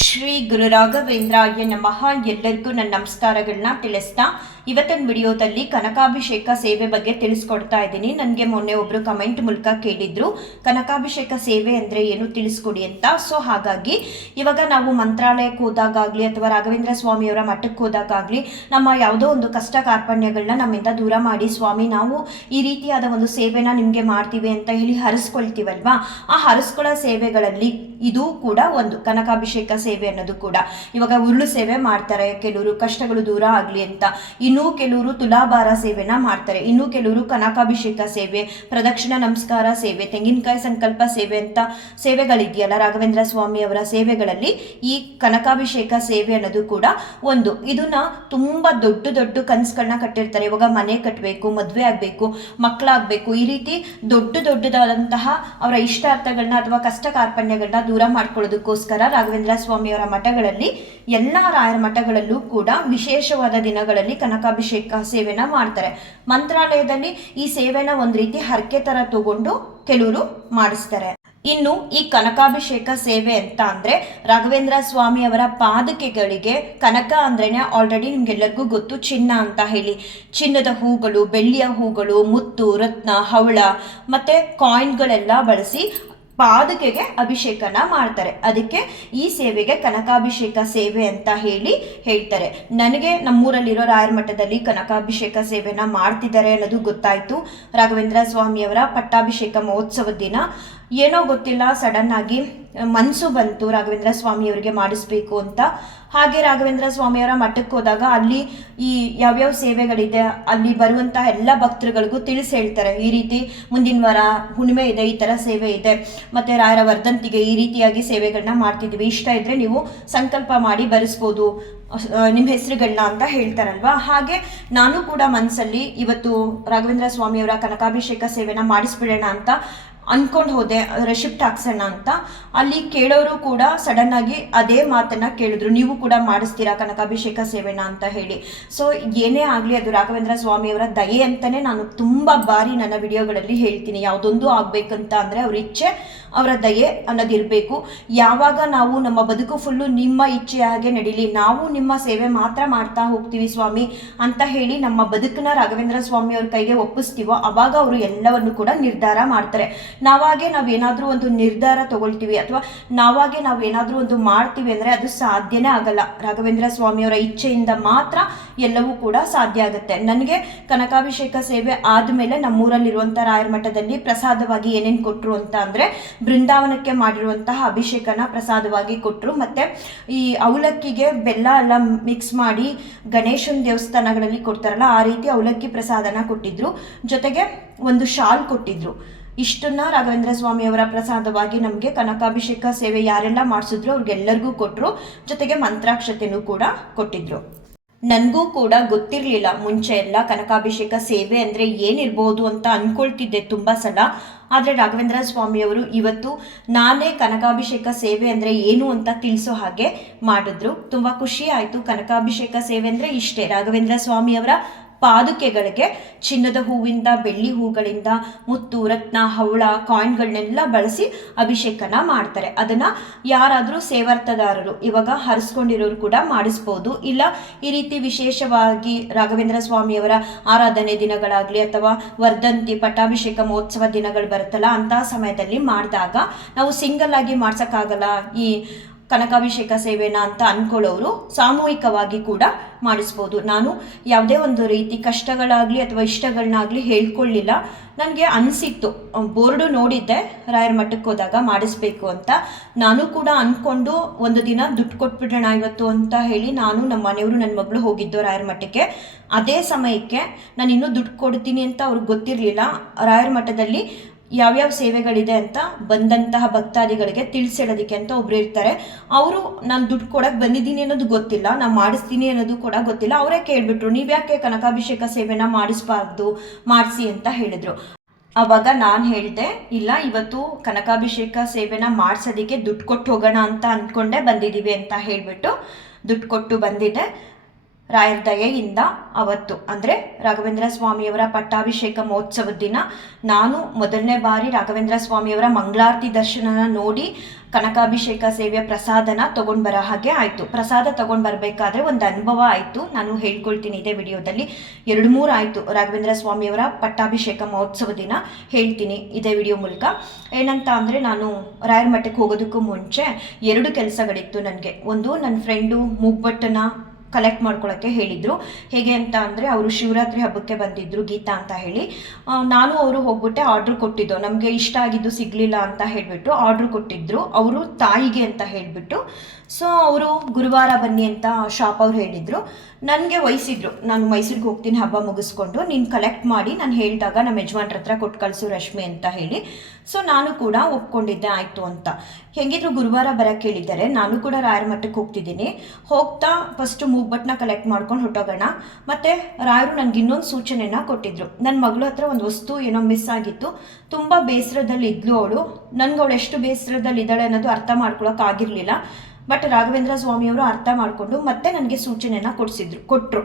ಶ್ರೀ ಗುರು ರಾಘವೇಂದ್ರಾಯ ನಮಃ. ಎಲ್ಲರಿಗೂ ನನ್ನ ನಮಸ್ಕಾರಗಳನ್ನ ತಿಳಿಸ್ತಾ ಇವತ್ತಿನ ವಿಡಿಯೋದಲ್ಲಿ ಕನಕಾಭಿಷೇಕ ಸೇವೆ ಬಗ್ಗೆ ತಿಳಿಸ್ಕೊಡ್ತಾ ಇದ್ದೀನಿ. ನನಗೆ ಮೊನ್ನೆ ಒಬ್ರು ಕಮೆಂಟ್ ಮೂಲಕ ಕೇಳಿದ್ರು ಕನಕಾಭಿಷೇಕ ಸೇವೆ ಅಂದರೆ ಏನು ತಿಳಿಸ್ಕೊಡಿ ಅಂತ. ಸೊ ಹಾಗಾಗಿ ಇವಾಗ ನಾವು ಮಂತ್ರಾಲಯಕ್ಕೆ ಹೋದಾಗಲಿ ಅಥವಾ ರಾಘವೇಂದ್ರ ಸ್ವಾಮಿಯವರ ಮಠಕ್ಕೆ ಹೋದಾಗಲಿ ನಮ್ಮ ಯಾವುದೋ ಒಂದು ಕಷ್ಟ ಕಾರ್ಪಣ್ಯಗಳನ್ನ ನಮ್ಮಿಂದ ದೂರ ಮಾಡಿ ಸ್ವಾಮಿ ನಾವು ಈ ರೀತಿಯಾದ ಒಂದು ಸೇವೆನ ನಿಮಗೆ ಮಾಡ್ತೀವಿ ಅಂತ ಹೇಳಿ ಹರಿಸ್ಕೊಳ್ತೀವಲ್ವಾ, ಆ ಹರಿಸ್ಕೊಳ್ಳೋ ಸೇವೆಗಳಲ್ಲಿ ಇದು ಕೂಡ ಒಂದು ಕನಕಾಭಿಷೇಕ ಸೇವೆ ಅನ್ನೋದು ಕೂಡ. ಇವಾಗ ಉರುಳು ಸೇವೆ ಮಾಡ್ತಾರೆ ಕೆಲವರು, ಕಷ್ಟಗಳು ದೂರ ಆಗಲಿ ಅಂತ. ಇನ್ನೂ ಕೆಲವರು ತುಲಾಭಾರ ಸೇವೆನ ಮಾಡ್ತಾರೆ. ಇನ್ನೂ ಕೆಲವರು ಕನಕಾಭಿಷೇಕ ಸೇವೆ, ಪ್ರದಕ್ಷಿಣ ನಮಸ್ಕಾರ ಸೇವೆ, ತೆಂಗಿನಕಾಯಿ ಸಂಕಲ್ಪ ಸೇವೆ ಅಂತ ಸೇವೆಗಳಿದೆಯಲ್ಲ ರಾಘವೇಂದ್ರ ಸ್ವಾಮಿ ಅವರ ಸೇವೆಗಳಲ್ಲಿ ಈ ಕನಕಾಭಿಷೇಕ ಸೇವೆ ಅನ್ನೋದು ಕೂಡ ಒಂದು. ಇದನ್ನ ತುಂಬಾ ದೊಡ್ಡ ದೊಡ್ಡ ಕನಸುಗಳನ್ನ ಕಟ್ಟಿರ್ತಾರೆ. ಇವಾಗ ಮನೆ ಕಟ್ಟಬೇಕು, ಮದುವೆ ಆಗಬೇಕು, ಮಕ್ಕಳಾಗಬೇಕು, ಈ ರೀತಿ ದೊಡ್ಡದಾದಂತಹ ಅವರ ಇಷ್ಟಾರ್ಥಗಳನ್ನ ಅಥವಾ ಕಷ್ಟ ಕಾರ್ಪಣ್ಯಗಳನ್ನ ದೂರ ಮಾಡ್ಕೊಳ್ಳೋದಕ್ಕೋಸ್ಕರ ರಾಘವೇಂದ್ರ ಸ್ವಾಮಿಯವರ ಮಠಗಳಲ್ಲಿ ಎಲ್ಲ ರಾಯರ ಮಠಗಳಲ್ಲೂ ಕೂಡ ವಿಶೇಷವಾದ ದಿನಗಳಲ್ಲಿ ಕನಕಾಭಿಷೇಕ ಸೇವೆನ ಮಾಡ್ತಾರೆ. ಮಂತ್ರಾಲಯದಲ್ಲಿ ಈ ಸೇವೆನ ಒಂದು ರೀತಿ ಹರಕೆ ತರ ತಗೊಂಡು ಕೆಲವರು ಮಾಡಿಸ್ತಾರೆ. ಇನ್ನು ಈ ಕನಕಾಭಿಷೇಕ ಸೇವೆ ಅಂತ ಅಂದ್ರೆ ರಾಘವೇಂದ್ರ ಸ್ವಾಮಿ ಅವರ ಪಾದುಕೆಗಳಿಗೆ ಕನಕ ಅಂದ್ರೇನೆ ಆಲ್ರೆಡಿ ನಿಮ್ಗೆಲ್ಲರಿಗೂ ಗೊತ್ತು, ಚಿನ್ನ ಅಂತ ಹೇಳಿ. ಚಿನ್ನದ ಹೂಗಳು, ಬೆಳ್ಳಿಯ ಹೂಗಳು, ಮುತ್ತು, ರತ್ನ, ಹವಳ ಮತ್ತೆ ಕಾಯಿನ್ಗಳೆಲ್ಲ ಬಳಸಿ ಪಾದುಕೆಗೆ ಅಭಿಷೇಕನ ಮಾಡ್ತಾರೆ. ಅದಕ್ಕೆ ಈ ಸೇವೆಗೆ ಕನಕಾಭಿಷೇಕ ಸೇವೆ ಅಂತ ಹೇಳ್ತಾರೆ. ನನಗೆ ನಮ್ಮೂರಲ್ಲಿರೋ ರಾಯರ ಮಠದಲ್ಲಿ ಕನಕಾಭಿಷೇಕ ಸೇವೆನ ಮಾಡ್ತಿದ್ದಾರೆ ಅನ್ನೋದು ಗೊತ್ತಾಯ್ತು. ರಾಘವೇಂದ್ರ ಸ್ವಾಮಿಯವರ ಪಟ್ಟಾಭಿಷೇಕ ಮಹೋತ್ಸವದ ದಿನ ಏನೋ ಗೊತ್ತಿಲ್ಲ, ಸಡನ್ ಆಗಿ ಮನಸ್ಸು ಬಂತು ರಾಘವೇಂದ್ರ ಸ್ವಾಮಿಯವರಿಗೆ ಮಾಡಿಸ್ಬೇಕು ಅಂತ. ಹಾಗೆ ರಾಘವೇಂದ್ರ ಸ್ವಾಮಿಯವರ ಮಠಕ್ಕೆ ಹೋದಾಗ ಅಲ್ಲಿ ಈ ಯಾವ್ಯಾವ ಸೇವೆಗಳಿದೆ ಅಲ್ಲಿ ಬರುವಂತಹ ಎಲ್ಲ ಭಕ್ತರುಗಳಿಗೂ ತಿಳಿಸಿ ಹೇಳ್ತಾರೆ, ಈ ರೀತಿ ಮುಂದಿನ ವಾರ ಹುಣ್ಣಿಮೆ ಇದೆ, ಈ ಥರ ಸೇವೆ ಇದೆ, ಮತ್ತೆ ರಾಯರ ವರ್ಧಂತಿಗೆ ಈ ರೀತಿಯಾಗಿ ಸೇವೆಗಳನ್ನ ಮಾಡ್ತಿದ್ವಿ, ಇಷ್ಟ ಇದ್ರೆ ನೀವು ಸಂಕಲ್ಪ ಮಾಡಿ ಬರೆಸ್ಬೋದು ನಿಮ್ಮ ಹೆಸರುಗಳನ್ನ ಅಂತ ಹೇಳ್ತಾರಲ್ವಾ. ಹಾಗೆ ನಾನು ಕೂಡ ಮನಸ್ಸಲ್ಲಿ ಇವತ್ತು ರಾಘವೇಂದ್ರ ಸ್ವಾಮಿಯವರ ಕನಕಾಭಿಷೇಕ ಸೇವೆನ ಮಾಡಿಸ್ಬಿಡೋಣ ಅಂತ ಅನ್ಕೊಂಡು ಹೋದೆ, ರೆಸಿಪ್ಟ್ ಹಾಕ್ಸೋಣ ಅಂತ. ಅಲ್ಲಿ ಕೇಳೋರು ಕೂಡ ಸಡನ್ ಆಗಿ ಅದೇ ಮಾತನ್ನ ಕೇಳಿದ್ರು, ನೀವು ಕೂಡ ಮಾಡಿಸ್ತೀರಾ ಕನಕಾಭಿಷೇಕ ಸೇವೆನ ಅಂತ ಹೇಳಿ. ಸೊ ಏನೇ ಆಗಲಿ ಅದು ರಾಘವೇಂದ್ರ ಸ್ವಾಮಿಯವರ ದಯೆ ಅಂತಾನೆ ನಾನು ತುಂಬಾ ಬಾರಿ ನನ್ನ ವಿಡಿಯೋಗಳಲ್ಲಿ ಹೇಳ್ತೀನಿ. ಯಾವುದೊಂದು ಆಗ್ಬೇಕಂತ ಅಂದ್ರೆ ಅವ್ರ ಇಚ್ಛೆ, ಅವರ ದಯೆ ಅನ್ನೋದಿರಬೇಕು. ಯಾವಾಗ ನಾವು ನಮ್ಮ ಬದುಕು ಫುಲ್ಲು ನಿಮ್ಮ ಇಚ್ಛೆ ಹಾಗೆ ನಡೀಲಿ, ನಾವು ನಿಮ್ಮ ಸೇವೆ ಮಾತ್ರ ಮಾಡ್ತಾ ಹೋಗ್ತೀವಿ ಸ್ವಾಮಿ ಅಂತ ಹೇಳಿ ನಮ್ಮ ಬದುಕನ್ನ ರಾಘವೇಂದ್ರ ಸ್ವಾಮಿ ಅವ್ರ ಕೈಗೆ ಒಪ್ಪಿಸ್ತೀವೋ ಅವಾಗ ಅವರು ಎಲ್ಲವನ್ನು ಕೂಡ ನಿರ್ಧಾರ ಮಾಡ್ತಾರೆ. ನಾವಾಗೆ ನಾವೇನಾದ್ರೂ ಒಂದು ನಿರ್ಧಾರ ತಗೊಳ್ತೀವಿ ಅಥವಾ ನಾವಾಗೆ ನಾವೇನಾದ್ರೂ ಒಂದು ಮಾಡ್ತೀವಿ ಅಂದ್ರೆ ಅದು ಸಾಧ್ಯನೇ ಆಗಲ್ಲ. ರಾಘವೇಂದ್ರ ಸ್ವಾಮಿಯವರ ಇಚ್ಛೆಯಿಂದ ಮಾತ್ರ ಎಲ್ಲವೂ ಕೂಡ ಸಾಧ್ಯ ಆಗುತ್ತೆ. ನನಗೆ ಕನಕಾಭಿಷೇಕ ಸೇವೆ ಆದ್ಮೇಲೆ ನಮ್ಮೂರಲ್ಲಿರುವಂತಹ ರಾಯರ ಮಠದಲ್ಲಿ ಪ್ರಸಾದವಾಗಿ ಏನೇನು ಕೊಟ್ರು ಅಂತ ಅಂದ್ರೆ ಬೃಂದಾವನಕ್ಕೆ ಮಾಡಿರುವಂತಹ ಅಭಿಷೇಕನ ಪ್ರಸಾದವಾಗಿ ಕೊಟ್ಟರು. ಮತ್ತೆ ಈ ಅವಲಕ್ಕಿಗೆ ಬೆಲ್ಲ ಎಲ್ಲ ಮಿಕ್ಸ್ ಮಾಡಿ ಗಣೇಶನ ದೇವಸ್ಥಾನಗಳಲ್ಲಿ ಕೊಡ್ತಾರಲ್ಲ ಆ ರೀತಿ ಅವಲಕ್ಕಿ ಪ್ರಸಾದನ ಕೊಟ್ಟಿದ್ರು. ಜೊತೆಗೆ ಒಂದು ಶಾಲ್ ಕೊಟ್ಟಿದ್ರು. ಇಷ್ಟನ್ನ ರಾಘವೇಂದ್ರ ಸ್ವಾಮಿಯವರ ಪ್ರಸಾದವಾಗಿ ನಮಗೆ ಕನಕಾಭಿಷೇಕ ಸೇವೆ ಯಾರೆಲ್ಲ ಮಾಡಿಸಿದ್ರು ಅವ್ರಿಗೆಲ್ಲರಿಗೂ ಕೊಟ್ಟರು. ಜೊತೆಗೆ ಮಂತ್ರಾಕ್ಷತೆನೂ ಕೂಡ ಕೊಟ್ಟಿದ್ರು. ನನಗೂ ಕೂಡ ಗೊತ್ತಿರಲಿಲ್ಲ ಮುಂಚೆ ಎಲ್ಲ ಕನಕಾಭಿಷೇಕ ಸೇವೆ ಅಂದರೆ ಏನಿರ್ಬೋದು ಅಂತ ಅಂದ್ಕೊಳ್ತಿದ್ದೆ ತುಂಬ ಸಲ. ಆದರೆ ರಾಘವೇಂದ್ರ ಸ್ವಾಮಿಯವರು ಇವತ್ತು ನಾನೇ ಕನಕಾಭಿಷೇಕ ಸೇವೆ ಅಂದರೆ ಏನು ಅಂತ ತಿಳಿಸೋ ಹಾಗೆ ಮಾಡಿದ್ರು. ತುಂಬ ಖುಷಿ ಆಯಿತು. ಕನಕಾಭಿಷೇಕ ಸೇವೆ ಅಂದರೆ ಇಷ್ಟೇ, ರಾಘವೇಂದ್ರ ಸ್ವಾಮಿಯವರ ಪಾದುಕೆಗಳಿಗೆ ಚಿನ್ನದ ಹೂವಿಂದ, ಬೆಳ್ಳಿ ಹೂಗಳಿಂದ, ಮುತ್ತು, ರತ್ನ, ಹವಳ, ಕಾಯಿನ್ಗಳನ್ನೆಲ್ಲ ಬಳಸಿ ಅಭಿಷೇಕನ ಮಾಡ್ತಾರೆ. ಅದನ್ನ ಯಾರಾದರೂ ಸೇವಾರ್ಥದಾರರು ಇವಾಗ ಹರಿಸ್ಕೊಂಡಿರೋರು ಕೂಡ ಮಾಡಿಸ್ಬೋದು. ಇಲ್ಲ ಈ ರೀತಿ ವಿಶೇಷವಾಗಿ ರಾಘವೇಂದ್ರ ಸ್ವಾಮಿಯವರ ಆರಾಧನೆ ದಿನಗಳಾಗಲಿ ಅಥವಾ ವರ್ಧಂತಿ ಪಟ್ಟಾಭಿಷೇಕ ಮಹೋತ್ಸವ ದಿನಗಳು ಬರುತ್ತಲ್ಲ ಅಂತಹ ಸಮಯದಲ್ಲಿ ಮಾಡಿದಾಗ ನಾವು ಸಿಂಗಲ್ ಆಗಿ ಮಾಡ್ಸೋಕ್ಕಾಗಲ್ಲ ಈ ಕನಕಾಭಿಷೇಕ ಸೇವೆನ ಅಂತ ಅನ್ಕೊಳ್ಳೋರು ಸಾಮೂಹಿಕವಾಗಿ ಕೂಡ ಮಾಡಿಸ್ಬೋದು. ನಾನು ಯಾವುದೇ ಒಂದು ರೀತಿ ಕಷ್ಟಗಳಾಗಲಿ ಅಥವಾ ಇಷ್ಟಗಳನ್ನಾಗಲಿ ಹೇಳ್ಕೊಳ್ಳಿಲ್ಲ. ನನಗೆ ಅನಿಸಿತ್ತು, ಬೋರ್ಡು ನೋಡಿದ್ದೆ ರಾಯರ ಮಠಕ್ಕೆ ಹೋದಾಗ ಮಾಡಿಸ್ಬೇಕು ಅಂತ. ನಾನು ಕೂಡ ಅಂದ್ಕೊಂಡು ಒಂದು ದಿನ ದುಡ್ಡು ಕೊಟ್ಬಿಡೋಣ ಇವತ್ತು ಅಂತ ಹೇಳಿ ನಾನು, ನಮ್ಮ ಮನೆಯವರು, ನನ್ನ ಮಗಳು ಹೋಗಿದ್ದು ರಾಯರ ಮಠಕ್ಕೆ. ಅದೇ ಸಮಯಕ್ಕೆ ನಾನು ಇನ್ನೂ ದುಡ್ಡು ಕೊಡ್ತೀನಿ ಅಂತ ಅವ್ರಿಗೆ ಗೊತ್ತಿರಲಿಲ್ಲ. ರಾಯರ ಮಠದಲ್ಲಿ ಯಾವ್ಯಾವ ಸೇವೆಗಳಿದೆ ಅಂತ ಬಂದಂತಹ ಭಕ್ತಾದಿಗಳಿಗೆ ತಿಳಿಸಿಡೋದಕ್ಕೆ ಅಂತ ಒಬ್ರು ಇರ್ತಾರೆ. ಅವರು ನಾನು ದುಡ್ಡು ಕೊಡಕ್ಕೆ ಬಂದಿದ್ದೀನಿ ಅನ್ನೋದು ಗೊತ್ತಿಲ್ಲ, ನಾನು ಮಾಡಿಸ್ತೀನಿ ಅನ್ನೋದು ಕೂಡ ಗೊತ್ತಿಲ್ಲ. ಅವರೇ ಕೇಳ್ಬಿಟ್ರು, ನೀವ್ಯಾಕೆ ಕನಕಾಭಿಷೇಕ ಸೇವೆನ ಮಾಡಿಸ್ಬಾರ್ದು, ಮಾಡಿಸಿ ಅಂತ ಹೇಳಿದ್ರು. ಅವಾಗ ನಾನು ಹೇಳಿದೆ, ಇಲ್ಲ ಇವತ್ತು ಕನಕಾಭಿಷೇಕ ಸೇವೆನ ಮಾಡಿಸೋದಕ್ಕೆ ದುಡ್ಡು ಕೊಟ್ಟು ಹೋಗೋಣ ಅಂತ ಅಂದ್ಕೊಂಡೆ ಬಂದಿದ್ದೀವಿ ಅಂತ ಹೇಳಿಬಿಟ್ಟು ದುಡ್ಡು ಕೊಟ್ಟು ಬಂದಿದ್ದೆ. ರಾಯರ ದಯೆಯಿಂದ ಅವತ್ತು ಅಂದರೆ ರಾಘವೇಂದ್ರ ಸ್ವಾಮಿಯವರ ಪಟ್ಟಾಭಿಷೇಕ ಮಹೋತ್ಸವದ ದಿನ ನಾನು ಮೊದಲನೇ ಬಾರಿ ರಾಘವೇಂದ್ರ ಸ್ವಾಮಿಯವರ ಮಂಗಳಾರತಿ ದರ್ಶನನ ನೋಡಿ ಕನಕಾಭಿಷೇಕ ಸೇವೆಯ ಪ್ರಸಾದನ ತೊಗೊಂಡು ಬರೋ ಹಾಗೆ ಆಯಿತು. ಪ್ರಸಾದ ತೊಗೊಂಡು ಬರಬೇಕಾದ್ರೆ ಒಂದು ಅನುಭವ ಆಯಿತು, ನಾನು ಹೇಳ್ಕೊಳ್ತೀನಿ ಇದೇ ವಿಡಿಯೋದಲ್ಲಿ. 2-3 ಆಯಿತು ರಾಘವೇಂದ್ರ ಸ್ವಾಮಿಯವರ ಪಟ್ಟಾಭಿಷೇಕ ಮಹೋತ್ಸವ ದಿನ, ಹೇಳ್ತೀನಿ ಇದೇ ವಿಡಿಯೋ ಮೂಲಕ. ಏನಂತ ಅಂದರೆ, ನಾನು ರಾಯರ ಮಠಕ್ಕೆ ಹೋಗೋದಕ್ಕೂ ಮುಂಚೆ 2 ಕೆಲಸಗಳಿತ್ತು ನನಗೆ. ಒಂದು, ನನ್ನ ಫ್ರೆಂಡು ಮೂಗ್ಬಟ್ಟನ್ನ ಕಲೆಕ್ಟ್ ಮಾಡ್ಕೊಳ್ಳೋಕ್ಕೆ ಹೇಳಿದರು. ಹೇಗೆ ಅಂತ ಅಂದರೆ, ಅವರು ಶಿವರಾತ್ರಿ ಹಬ್ಬಕ್ಕೆ ಬಂದಿದ್ದರು, ಗೀತಾ ಅಂತ ಹೇಳಿ. ನಾನು ಅವರು ಹೋಗ್ಬಿಟ್ಟೆ ಆರ್ಡ್ರ್ ಕೊಟ್ಟಿದ್ದು, ನಮಗೆ ಇಷ್ಟ ಆಗಿದ್ದು ಸಿಗಲಿಲ್ಲ ಅಂತ ಹೇಳಿಬಿಟ್ಟು ಆರ್ಡ್ರ್ ಕೊಟ್ಟಿದ್ದರು ಅವರು ತಾಯಿಗೆ ಅಂತ ಹೇಳಿಬಿಟ್ಟು. ಸೊ ಅವರು ಗುರುವಾರ ಬನ್ನಿ ಅಂತ ಶಾಪ್ ಅವ್ರು ಹೇಳಿದರು. ನನಗೆ ವಹಿಸಿದ್ರು, ನಾನು ಮೈಸೂರಿಗೆ ಹೋಗ್ತೀನಿ ಹಬ್ಬ ಮುಗಿಸ್ಕೊಂಡು, ನೀನು ಕಲೆಕ್ಟ್ ಮಾಡಿ ನಾನು ಹೇಳಿದಾಗ ನಮ್ಮ ಯಜಮಾನ್ರ ಹತ್ರ ಕೊಟ್ಟು ಕಳಿಸು ರಶ್ಮಿ ಅಂತ ಹೇಳಿ. ಸೊ ನಾನು ಕೂಡ ಒಪ್ಕೊಂಡಿದ್ದೆ, ಆಯಿತು ಅಂತ. ಹೆಂಗಿದ್ರು ಗುರುವಾರ ಬರೋಕ್ಕೆ ಹೇಳಿದ್ದಾರೆ, ನಾನು ಕೂಡ ರಾಯರ ಮಠಕ್ಕೆ ಹೋಗ್ತಿದ್ದೀನಿ. ಹೋಗ್ತಾ ಫಸ್ಟು ಮೂಗ್ಬಟ್ಟನ್ನ ಕಲೆಕ್ಟ್ ಮಾಡ್ಕೊಂಡು ಹೊಟ್ಟೋಗೋಣ. ಮತ್ತು ರಾಯರು ನನಗೆ ಇನ್ನೊಂದು ಸೂಚನೆನ ಕೊಟ್ಟಿದ್ರು. ನನ್ನ ಮಗಳ ಹತ್ರ ಒಂದು ವಸ್ತು ಏನೋ ಮಿಸ್ ಆಗಿತ್ತು, ತುಂಬ ಬೇಸರದಲ್ಲಿ ಇದ್ಲು ಅವಳು. ನನಗೆ ಅವಳು ಎಷ್ಟು ಬೇಸರದಲ್ಲಿ ಇದ್ದಾಳೆ ಅನ್ನೋದು ಅರ್ಥ ಮಾಡ್ಕೊಳಕ್ಕಾಗಿರಲಿಲ್ಲ. ಬಟ್ ರಾಘವೇಂದ್ರ ಸ್ವಾಮಿಯವರು ಅರ್ಥ ಮಾಡಿಕೊಂಡು ಮತ್ತೆ ನನಗೆ ಸೂಚನೆನ ಕೊಟ್ಟರು,